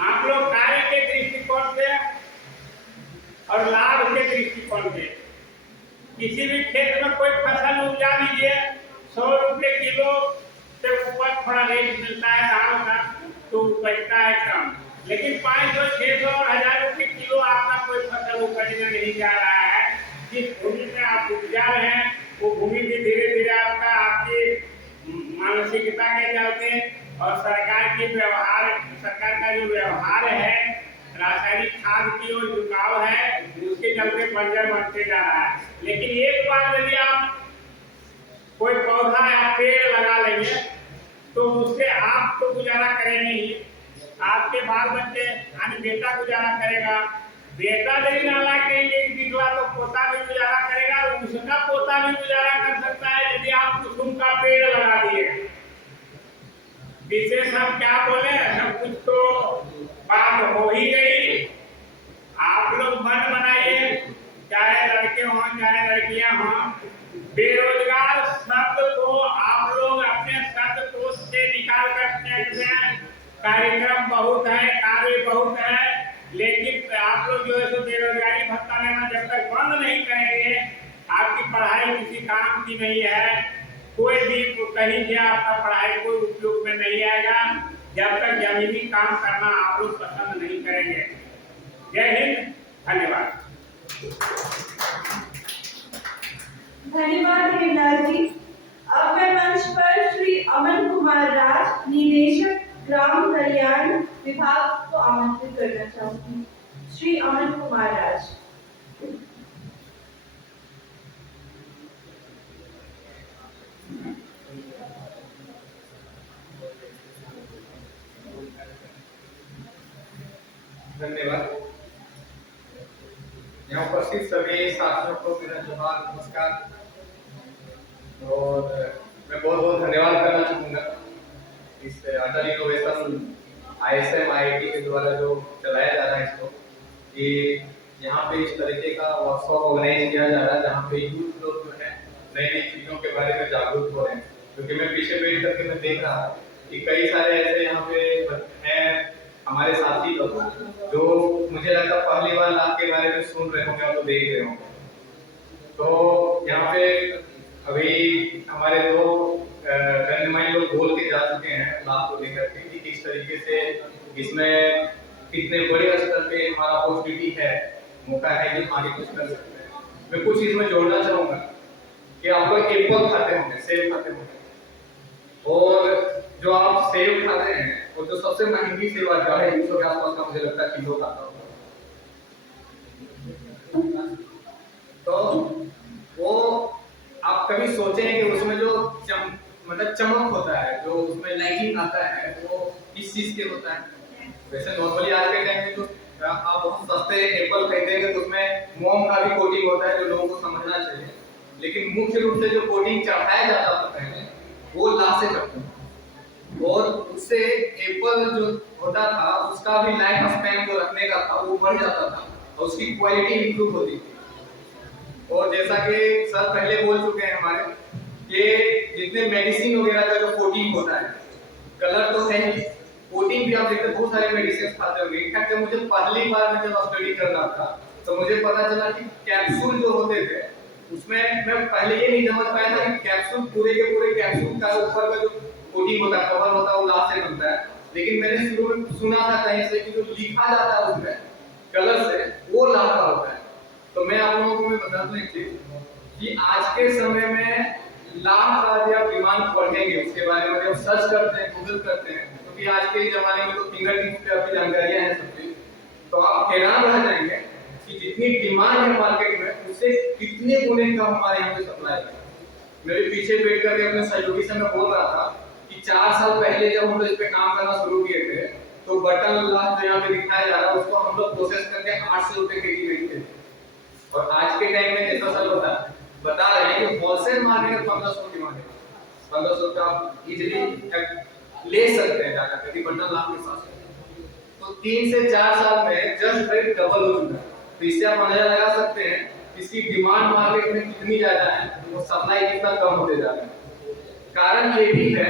आप लोग कार्य के दृष्टिकोण से और लाभ के दृष्टिकोण से किसी भी क्षेत्र में कोई फसल उपजा लीजिए, 100 रुपये किलो से ऊपर थोड़ा रेट मिलता है दाल का, तो उपजता है कम, लेकिन 500, 600 और 1000 रुपये किलो आपका कोई फसल उपजने नहीं जा रहा है। जिस भूमि में आप उपजा रहे हैं वो भूमि भी धीरे धीरे आपकी मानसिकता के चलते और सरकार का जो व्यवहार है, रासायनिक खाद की ओर झुकाव है, उसके चलते बंजर बनते जा रहा है। लेकिन एक बार यदि आप कोई पौधा या पेड़ लगा लेंगे तो उससे आप तो गुजारा करेंगे ही, आपके बाल बच्चे यानी बेटा गुजारा करेगा। बेटा यदि नाला के लिए निकला तो पोता भी गुजारा करेगा, उसका पोता भी गुजारा कर सकता है यदि आप कुसुम का पेड़ लगा दिए। विशेष हम क्या बोले, सब कुछ तो बात हो ही गई। आप लोग मन बनाइए, चाहे लड़के हों चाहे यहाँ बेरोजगार शब्द को आप लोग अपने शब्दकोश से निकाल कर फेंक दें। कार्यक्रम बहुत है, कार्य बहुत है, लेकिन आप लोग जो है सो बेरोजगारी भत्ता लेना जब तक बंद नहीं करेंगे, आपकी पढ़ाई किसी काम की नहीं है। कोई भी कहीं गया आपका पढ़ाई कोई उपयोग में नहीं आएगा जब तक जमीनी काम करना आप लोग पसंद नहीं करेंगे। जय हिंद, धन्यवाद। धन्यवाद हेमलाल जी। अब मैं मंच पर श्री अमन कुमार राज, निदेशक ग्राम कल्याण विभाग को आमंत्रित करना चाहूंगी। श्री अमन कुमार राज। धन्यवाद। यहाँ उपस्थित सभी साथियों को मेरा जोहार, नमस्कार। और मैं बहुत बहुत धन्यवाद करना चाहूँगा इस अटल इनोवेशन ISM IIT के द्वारा जो चलाया जा रहा है इसको, कि यहाँ पे इस तरीके का वर्कशॉप ऑर्गेनाइज किया जा रहा है जहाँ पे यूथ लोग जो है नई नई चीज़ों के बारे में जागरूक हो रहे हैं। क्योंकि मैं पीछे बैठ करके मैं देख रहा कि कई सारे ऐसे यहाँ पे हैं हमारे साथी लोग जो मुझे लगता पहली बार लाभ के बारे में सुन रहे होंगे और तो देख रहे होंगे। तो यहाँ पे अभी हमारे दो गणमान्य लोग बोल के जा चुके हैं लाभ को लेकर के कि किस तरीके से इसमें कितने बड़े स्तर पे हमारा अपॉर्चुनिटी है, मौका है कि आगे कुछ कर सकते हैं। मैं कुछ इसमें जोड़ना चाहूँगा कि आप लोग एप्पल खाते होंगे, सेब खाते होंगे, और जो आप सेब खाते हैं और जो सबसे महंगी सेब आता है 300 के आसपास का मुझे लगता है किलो खाता होगा, तो वो आप कभी सोचे हैं कि उसमें जो मतलब चमक होता है, जो उसमें लाइटिंग आता है, वो किस चीज के होता है? वैसे नॉर्मली आज के टाइम में तो आप बहुत सस्ते एप्पल खरीदेंगे तो उसमें मोम का भी कोटिंग होता है जो लोगों को समझना चाहिए। लेकिन मुख्य रूप से जो कोटिंग चढ़ाया जाता था पहले वो लाश से चढ़ता था, और उससे एप्पल जो होता था उसका भी लाइफ स्पैन जो रखने का था वो बढ़ जाता था और उसकी क्वालिटी इंप्रूव होती थी। और जैसा कि सर पहले बोल चुके हैं हमारे कि जितने मेडिसिन वगैरह का जो कोटिंग होता है, कलर तो है ही, कोटिंग भी आप देखते बहुत सारे मेडिसिन खाते होंगे। इनफैक्ट जब मुझे पहली बार मैं जब स्टडी कर रहा था तो मुझे पता चला कि कैप्सूल जो होते थे उसमें मैं पहले ये नहीं समझ पाया था कि कैप्सूल पूरे के पूरे कैप्सूल का ऊपर का जो कोटिंग होता है, कवर होता है, वो लास्ट से बनता है। लेकिन मैंने शुरू में सुना था कहीं से कि जो लिखा जाता है उसमें कलर से वो लाभ का होता है। तो मैं आप लोगों को मैं बता दूं एक चीज कि आज के समय में लाभ का जब डिमांड बढ़ेंगे उसके बारे में जब सर्च करते हैं, गूगल करते हैं, क्योंकि आज के जमाने में तो फिंगर टिप पे आपकी जानकारियां हैं सबकी, तो आप हैरान रह जाएंगे कि जितनी डिमांड है मार्केट में उससे कितने गुने का हमारे यहाँ पे सप्लाई है। मेरे पीछे बैठ करके अपने सहयोगी से मैं बोल रहा था कि 4 साल पहले जब हम लोग इस पे काम करना शुरू किए थे तो बटन लाभ जो यहाँ पे दिखाया जा रहा है उसको हम लोग प्रोसेस करके 800 रुपए केजी बेचते थे, और आज के टाइम में जैसा सर बता रहे हैं कि होलसेल मार्केट में 1500 की मांग है, 1500 का आप इजीली ले सकते हैं जाकर के बटन लाभ के साथ। तो 3 से 4 साल में जस्ट रेट डबल हो चुका है। तो इससे आप अंदाजा लगा सकते हैं इसकी डिमांड मार्केट में कितनी ज्यादा है, वो सप्लाई कितना कम होते जा रहा है। कारण ये भी है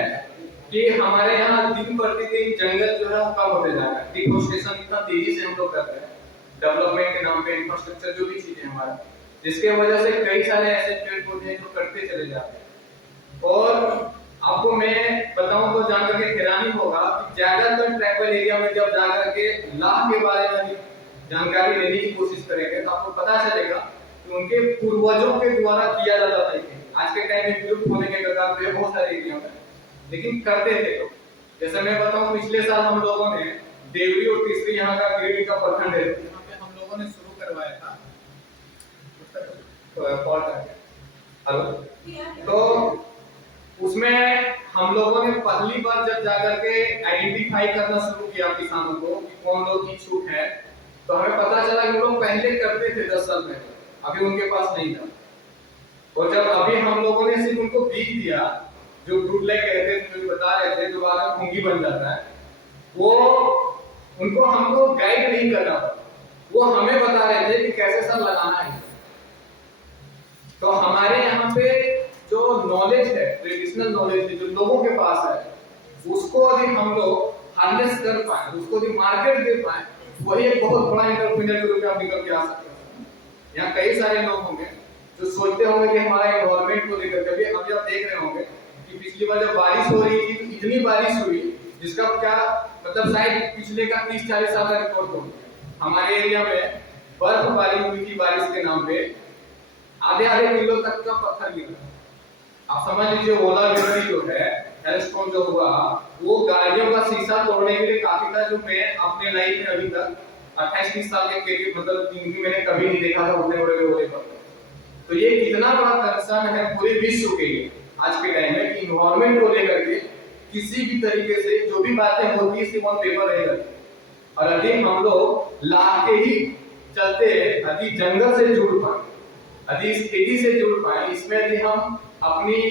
कि हमारे यहाँ दिन प्रतिदिन जंगल जो है वो कम होते जा रहा है। डिफोरेस्टेशन इतना तेजी से हम लोग करते हैं डेवलपमेंट के नाम पे, इंफ्रास्ट्रक्चर जो भी चीजें हमारा, जिसके वजह से कई सारे ऐसे पेड़ पौधे हैं जो कटते चले जाते हैं। और आपको मैं बताऊं तो जान करके हैरानी होगा कि ज्यादातर ट्राइबल एरिया में जब जाकर के लाभ के बारे में जानकारी लेने की कोशिश करेंगे तो आपको पता चलेगा कि उनके पूर्वजों के द्वारा किया जाता था। आज के टाइम में विलुप्त होने के कगार पे बहुत सारे एरिया में, लेकिन करते थे लोग। जैसे मैं बताऊं पिछले साल हम लोगों ने देवरी और तीसरी यहाँ का गिरिडीह का प्रखंड है, यहाँ पे हम लोगों ने शुरू करवाया था हेलो, तो उसमें हम लोगों ने पहली बार जब जाकर के आइडेंटिफाई करना शुरू किया किसानों को कि कौन लोग इच्छुक है, तो हमें पता चला कि लोग पहले करते थे 10 साल पहले, अभी उनके पास नहीं था। और जब अभी हम लोगों ने सिर्फ उनको बीज दिया जो ब्रूडले कहते थे, जो बता रहे थे, जो बाद में मूंगी बन जाता है, वो उनको हमको गाइड नहीं करना पड़ा, वो हमें बता रहे थे कि कैसे सर लगाना है। तो तो हमारे यहाँ पे जो नॉलेज है, ट्रेडिशनल नॉलेज है जो लोगों के पास है, उसको यदि हम लोग हार्नेस कर पाए, उसको यदि मार्केट दे पाए, वही एक बहुत बड़ा एंटरप्रेन्योर के रूप में आप निकल के आ सकते हैं। यहाँ कई सारे लोग होंगे जो सोचते होंगे कि हमारा एनवायरमेंट को लेकर के, अभी आप देख रहे होंगे कि पिछली बार जब बारिश हो रही थी तो इतनी बारिश हुई जिसका क्या मतलब शायद पिछले का 30-40 साल का रिकॉर्ड हो गया। हमारे एरिया में बर्फबारी हुई थी बारिश के नाम पे, आधे किलो तक का पत्थर गिरा। आप समझ लीजिए ओलावृष्टि जो है, हेलस्टॉर्म जो हुआ, वो गाड़ियों का शीशा तोड़ने के लिए काफी था, जो मैं अपने लाइफ में अभी तक 28-30 साल के करीब मतलब जिंदगी मैंने कभी नहीं देखा था उतने बड़े ओले पर। तो ये कितना बड़ा कंसर्न है पूरे विश्व के लिए आज के टाइम में कि इन्वायरमेंट को लेकर के किसी भी तरीके से जो भी बातें होती है सिर्फ ऑन पेपर रह जाती है। और यदि हम लोग लाख के ही चलते यदि जंगल से जुड़ पाए, यदि इस खेती से जुड़ पाए, इसमें यदि हम अपनी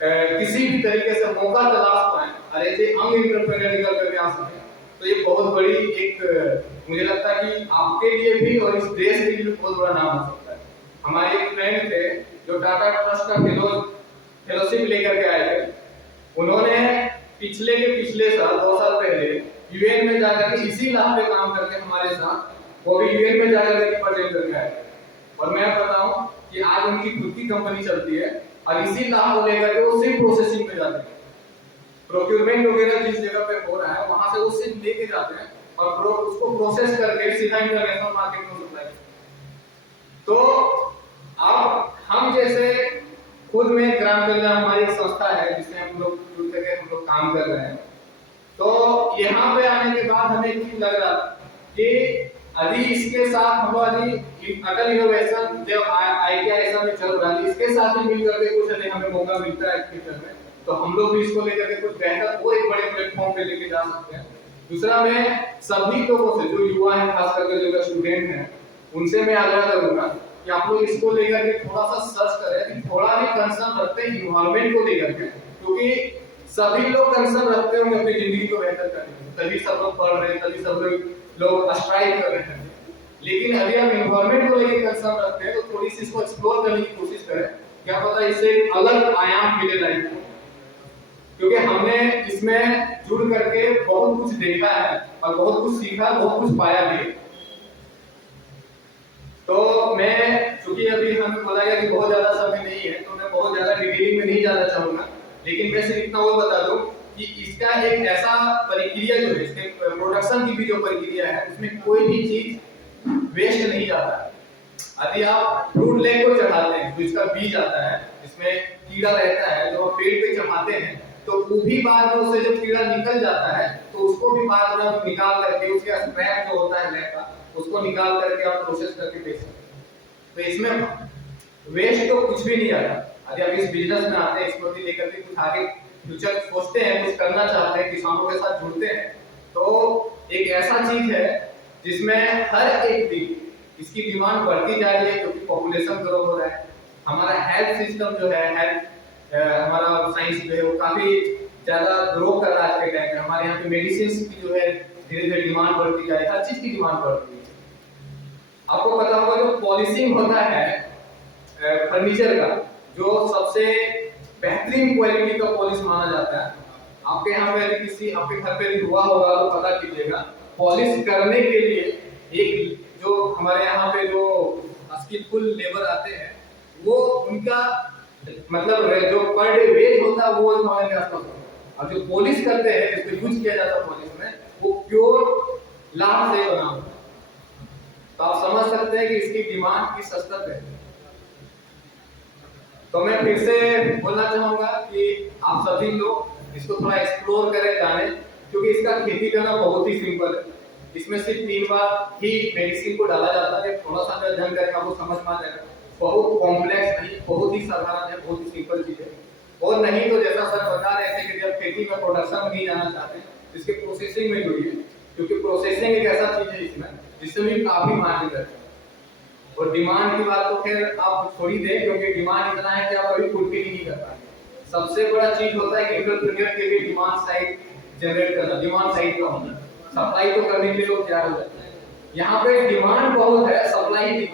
किसी भी तरीके से मौका तलाश पाए और ऐसे हम एंटरप्रेन्योर निकल करके आ सके, तो ये बहुत बड़ी एक मुझे लगता है कि आपके लिए भी और इस देश के लिए भी बहुत बड़ा नाम हो सकता है। हमारे एक फ्रेंड थे जो टाटा ट्रस्ट का फेलोशिप लेकर के आए थे। उन्होंने पिछले साल 2 साल पहले यूएन में जाकर के इसी लाभ पे काम करके हमारे साथ वो भी यूएन में जाकर के प्रेजेंट करके आए। और मैं बताऊं कि आज उनकी खुद की कंपनी चलती है और इसी लाभ को लेकर के वो सिर्फ प्रोसेसिंग में जाते हैं। प्रोक्योरमेंट वगैरह जिस जगह पे हो रहा है वहां से वो सिर्फ लेके जाते हैं और उसको प्रोसेस करके सीधा इंटरनेशनल मार्केट में सप्लाई। तो अब हम जैसे खुद में ग्राम कल्याण हमारी एक संस्था है जिसमें हम लोग जुड़ करके हम लोग काम कर रहे हैं। तो यहाँ पे आने के बाद हमें क्यों लग रहा कि अभी इसके साथ हम अटल इनोवेशन जो ITISR में चल रहा है, इसके साथ ही मिल करके कुछ यदि हमें मौका मिलता है फ्यूचर में, तो हम लोग भी इसको लेकर के कुछ बेहतर और एक बड़े प्लेटफॉर्म पे लेके जा सकते हैं। दूसरा, मैं सभी लोगों से जो युवा हैं, खास करके जो स्टूडेंट हैं, उनसे मैं आग्रह करूंगा कि आप लोग इसको लेकर के थोड़ा सा सर्च करें, थोड़ा भी कंसर्न रखते हैं इन्वायरमेंट को लेकर के, क्योंकि सभी लोग कंसर्न रखते होंगे अपनी जिंदगी को बेहतर करने में, तभी सब लोग पढ़ रहे हैं, तभी सब लोग स्ट्राइव कर रहे हैं। लेकिन अगर आप इन्वायरमेंट को लेकर कंसर्न रखते हैं तो थोड़ी सी इसको एक्सप्लोर करने की कोशिश करें, क्या पता इससे एक अलग आयाम मिले लाइफ को। क्योंकि हमने इसमें जुड़ करके बहुत कुछ देखा है और बहुत कुछ सीखा, बहुत कुछ पाया भी। तो मैं चूंकि अभी हमें बोला गया कि बहुत ज्यादा समय नहीं है, तो मैं बहुत ज्यादा डिटेलिंग में नहीं जाना चाहूंगा, लेकिन मैं सिर्फ इतना और बता दूं कि इसका एक ऐसा प्रक्रिया जो है, इसके प्रोडक्शन की भी जो प्रक्रिया है, उसमें कोई भी चीज वेस्ट नहीं जाता है। यदि आप फ्रूट लेक को चढ़ाते हैं तो इसका बीज आता है, इसमें कीड़ा रहता है, जो आप पेड़ पे चढ़ाते हैं तो वो भी बाद में उससे जब कीड़ा निकल जाता है तो उसको भी बाद में निकाल करके उसका स्क्रैप जो होता है लेक का, उसको निकाल करके आप प्रोसेस करके बेच सकते हैं। तो इसमें वेस्ट तो कुछ भी नहीं आता। यदि आप इस बिजनेस में आते हैं, एक्सपर्टी लेकर के कुछ आगे फ्यूचर सोचते हैं, कुछ करना चाहते हैं, किसानों के साथ जुड़ते हैं, तो एक ऐसा चीज है जिसमें हर एक दिन इसकी डिमांड बढ़ती जा रही है, क्योंकि पॉपुलेशन ग्रो हो रहा है। हमारा हेल्थ सिस्टम जो है, हमारा साइंस जो है वो काफी ज्यादा ग्रो कर रहा है आज के टाइम में। हमारे यहाँ पे मेडिसिन की जो है धीरे धीरे डिमांड बढ़ती जा रही है, हर चीज की डिमांड बढ़ती है। आपको पता होगा जो पॉलिशिंग होता है फर्नीचर का, जो सबसे बेहतरीन क्वालिटी का पॉलिश माना जाता है, आपके यहाँ पे यदि किसी आपके घर पे हुआ होगा तो पता कीजिएगा। पॉलिश करने के लिए एक जो हमारे यहाँ पे जो स्किलफुल लेबर आते हैं, वो उनका मतलब जो पर डे वेज होता है वो हमारे आसपास होता है, और जो पॉलिश करते हैं, जिसको यूज किया जाता है पॉलिश में, वो प्योर लाभ से बना होता है। तो आप समझ सकते हैं कि इसकी डिमांड किस स्तर पे है। तो मैं फिर से बोलना चाहूंगा कि आप सभी लोग इसको थोड़ा एक्सप्लोर करें, जाने, क्योंकि इसका खेती करना बहुत ही सिंपल है। इसमें सिर्फ 3 बार ही मेडिसिन को डाला जाता है, थोड़ा सा अध्ययन करके आपको समझ में आ जाएगा। बहुत कॉम्प्लेक्स नहीं, बहुत ही साधारण है, बहुत ही सिंपल चीज है। और नहीं तो जैसा सर बता रहे थे कि जब खेती में प्रोडक्शन नहीं जाना चाहते, इसके प्रोसेसिंग में जुड़िए, क्योंकि प्रोसेसिंग एक ऐसा चीज है इसमें जिसमें भी काफी मार्जिन रहता है। और डिमांड की बात तो खैर आप छोड़ ही दें, क्योंकि डिमांड इतना है कि आप कभी फुलफिल नहीं कर पाएंगे। सबसे बड़ा चीज होता है कि एंटरप्रेन्योर के लिए डिमांड साइड जनरेट करना, डिमांड साइड का होना। सप्लाई तो करने के लिए लोग तैयार हो जाते हैं। यहाँ पे डिमांड बहुत है, सप्लाई नहीं।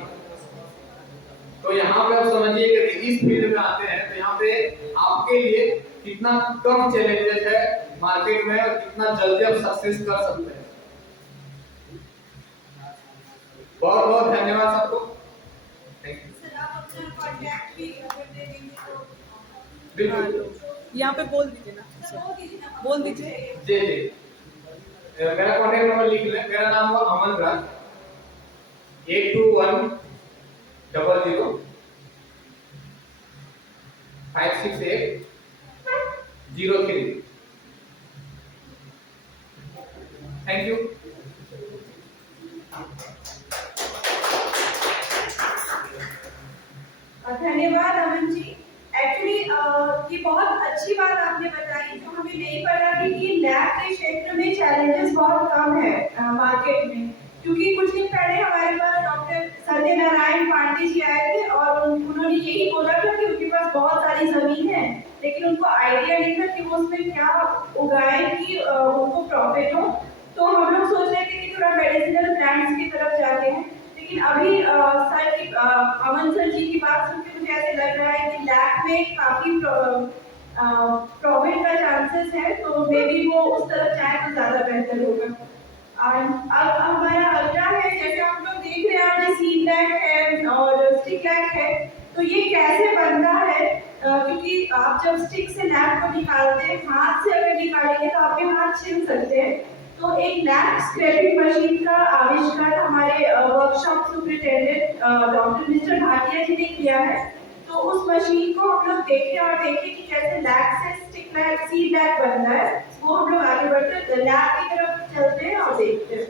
तो यहाँ पे आप समझिए कि फील्ड में आते हैं तो यहाँ पे आपके लिए कितना कम चैलेंजेस है मार्केट में और कितना जल्दी आप सक्सेस कर सकते हैं। बहुत बहुत धन्यवाद सबको। Thank you. सर आप अपना कॉन्टैक्ट भी अगर दे देंगे तो बिल्कुल यहाँ पे बोल दीजिए ना, बोल दीजिए ना। बोल दीजिए। जी जी, मेरा कॉन्टैक्ट नंबर लिख लें। मेरा नाम हुआ अमन राज, 82100 56803। Thank you. धन्यवाद अमन जी। एक्चुअली ये बहुत अच्छी बात आपने बताई जो हमें नहीं पता थी कि लैब के क्षेत्र में चैलेंजेस बहुत कम है मार्केट में, क्योंकि कुछ दिन पहले हमारे पास डॉक्टर सत्यनारायण पांडे जी आए थे और उन्होंने यही बोला था कि उनके पास बहुत सारी जमीन है लेकिन उनको आइडिया नहीं था कि वो उसमें क्या उगाएं कि उनको प्रॉफिट हो। तो हम लोग सोच रहे थे कि थोड़ा मेडिसिनल प्लांट्स की तरफ जाते हैं, लेकिन अभी सर की अमन सर जी की बात सुन के मुझे ऐसे लग रहा है कि लैब में काफी प्रॉफिट का चांसेस है, तो मे बी वो उस तरफ जाए तो ज्यादा बेहतर होगा। अब हमारा अगला है, जैसे हम लोग देख रहे हैं आपने सीड लैक है और स्टिक लैक है, तो ये कैसे बनता है? क्योंकि आप जब स्टिक से लैक को निकालते हैं, हाथ से अगर निकालेंगे तो आपके हाथ छिल सकते हैं। तो एक लैब स्क्रैपिंग मशीन का आविष्कार हमारे workshop superintendent doctor mister Bhatia ji ने किया है। तो उस मशीन को हम लोग देखें और देखें कि कैसे लैब से स्टिक लैक सीड लैक बनता है। वो हम लोग आगे बढ़ते लैब की तरफ चलते हैं और देखते हैं।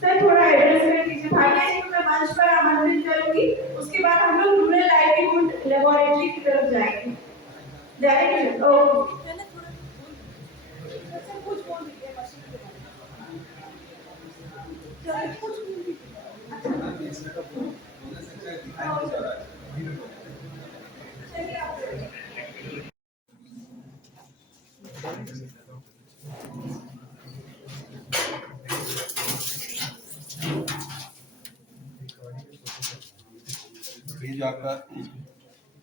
सर थोड़ा एड्रेस कर दीजिए। भाटिया जी को मैं मंच पर आमंत्रित करूंगी, उसके बाद हम लोग रूरल लाइवलीहुड लेबोरेटरी की तरफ जाएंगे। डायरेक्ट ओके सर कुछ बोल दीजिए मशीन के बारे में। चलिए कुछ बोल दीजिए। चलिए आप ये जो आपका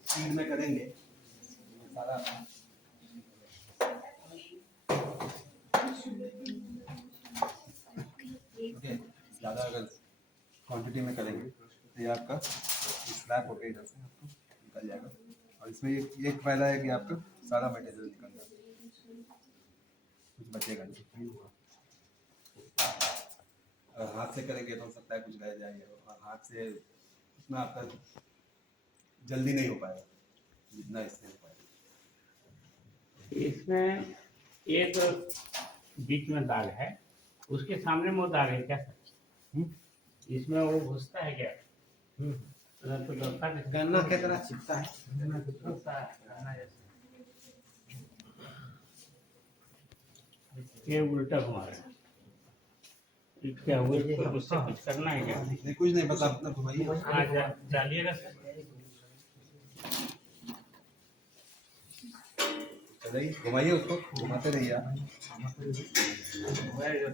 फील्ड में करेंगे सारा ज़्यादा अगर क्वांटिटी में करेंगे तो ये आपका स्लैब होकर इधर से आपको निकल जाएगा। और इसमें एक फायदा है कि आपका सारा मटेरियल निकल जाएगा, कुछ बचेगा नहीं। अगर हाथ से करेंगे तो हो सकता है कुछ रह जाएंगे, और हाथ से उतना आपका जल्दी नहीं हो पाएगा जितना इससे हो पाएगा। इसमें एक बीच में दाग है, उसके सामने में वो दाग है क्या सर? इसमें वो घुसता है क्या? तो गन्ना की तरह चिपता है। ये उल्टा घुमा रहा है, क्या हुआ? उससे कुछ करना है क्या? नहीं, कुछ नहीं, बस आप अपना घुमाइए। हाँ डालिएगा सर। चलिए घुमाइए, उसको घुमाते रहिए आप। घुमाइए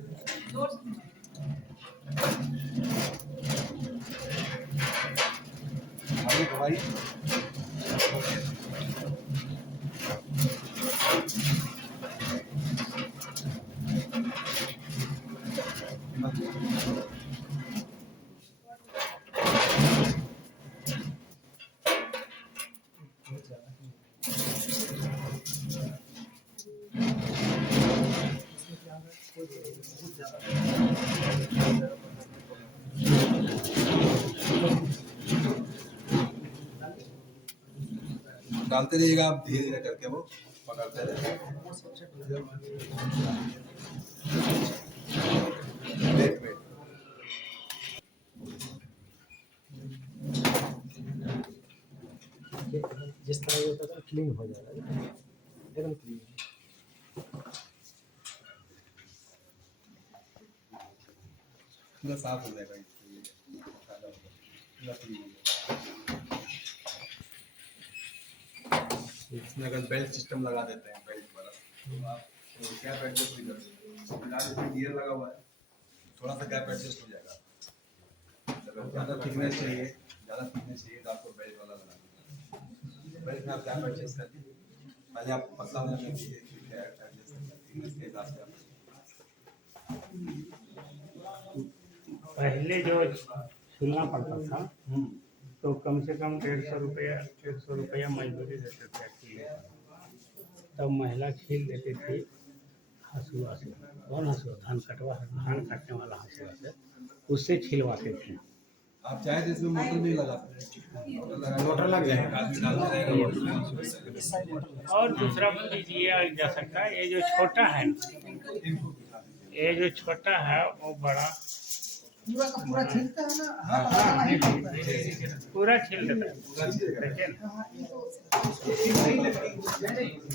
डालते रहिएगा आप, धीरे धीरे करके वो पकड़ते रहेंगे। वेट वेट जिस तरह होता था क्लीन हो जाएगा, एकदम क्लीन। पूरा साफ हो जाएगा, पूरा क्लीन। इसमें अगर बेल्ट सिस्टम लगा देते हैं, बेल्ट वाला, तो आप गैप एडजस्ट भी कर सकते हैं। फिलहाल इसमें गियर लगा हुआ है, थोड़ा सा गैप एडजस्ट हो जाएगा। ज़्यादा थिकनेस चाहिए तो आपको बेल्ट वाला लगाना है। बेल्ट में आप क्या परचेस करते हैं, पहले आप पतला होने के लिए थिकनेस के हिसाब से आप पहले जो सिलना पड़ता था तो कम से कम 150 रुपया मजदूरी देते थे अकेले। तब महिला छील देती थी हंसुआ से, कौन हंसुआ, धान काटने वाला हंसुआ से, उससे छिलवाते थे। आप चाहे तो इसमें मोटर नहीं लगा सकते, मोटर लग जाएगा, और दूसरा लीजिए जा सकता है, ये जो छोटा है वो बड़ा पूरा का पूरा छीलता है ना। पूरा छील देता है, देखिए ना।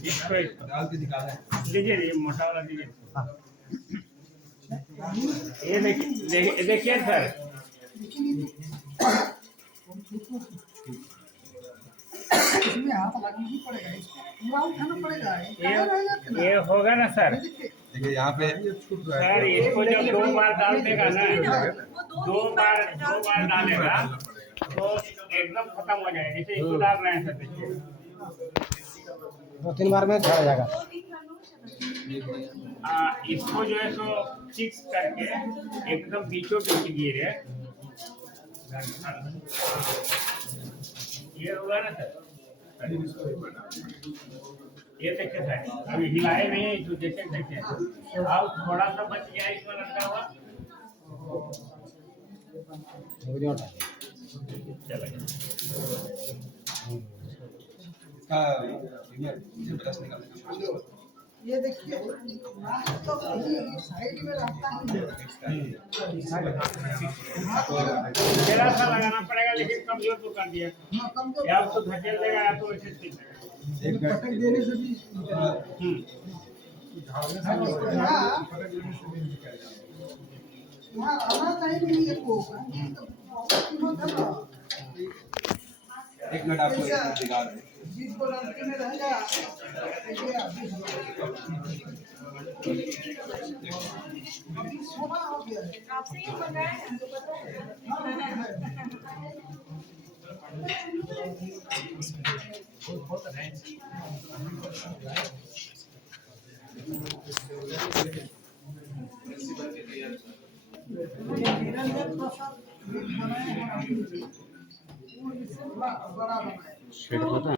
इसको डाल के निकाला है। लीजिए, ये मोटा वाला लीजिए। ये देखिए सर, इसमें हाथ लगाना ही पड़ेगा, इसको पूरा उठाना पड़ेगा। ये होगा ना सर। देखिए यहाँ पे सर इसको जब 2 बार डाल देगा ना, 2 बार डालेगा तो एकदम खत्म हो जाएगा। जैसे इसको डाल रहे हैं सर, देखिए 2-3 बार में झड़ जाएगा। इसको जो है सो फिक्स करके एकदम बीचों बीच गिरे, ये होगा ना सर। ये देखिए सर, अभी हिलाए नहीं है, तो देखिए अब थोड़ा सा बच गया इसमें लटका हुआ, चला गया। इसका ब्रश निकालने का ये देखिए तो साइड में रहता है। जरा सा लगाना पड़ेगा, लेकिन कमजोर तो कर दिया, या तो धकेल देगा या तो वैसे ठीक है। एक पटक देने से भी यहाँ आना चाहिए ये को। एक मिनट आपको दिखा रहे हैं। बीच को लड़के में रहेगा, सोना हो गया है। आपसे ही मंगाया है, हमको पता है। निरंजन प्रसाद बनाया है, बड़ा बनाया।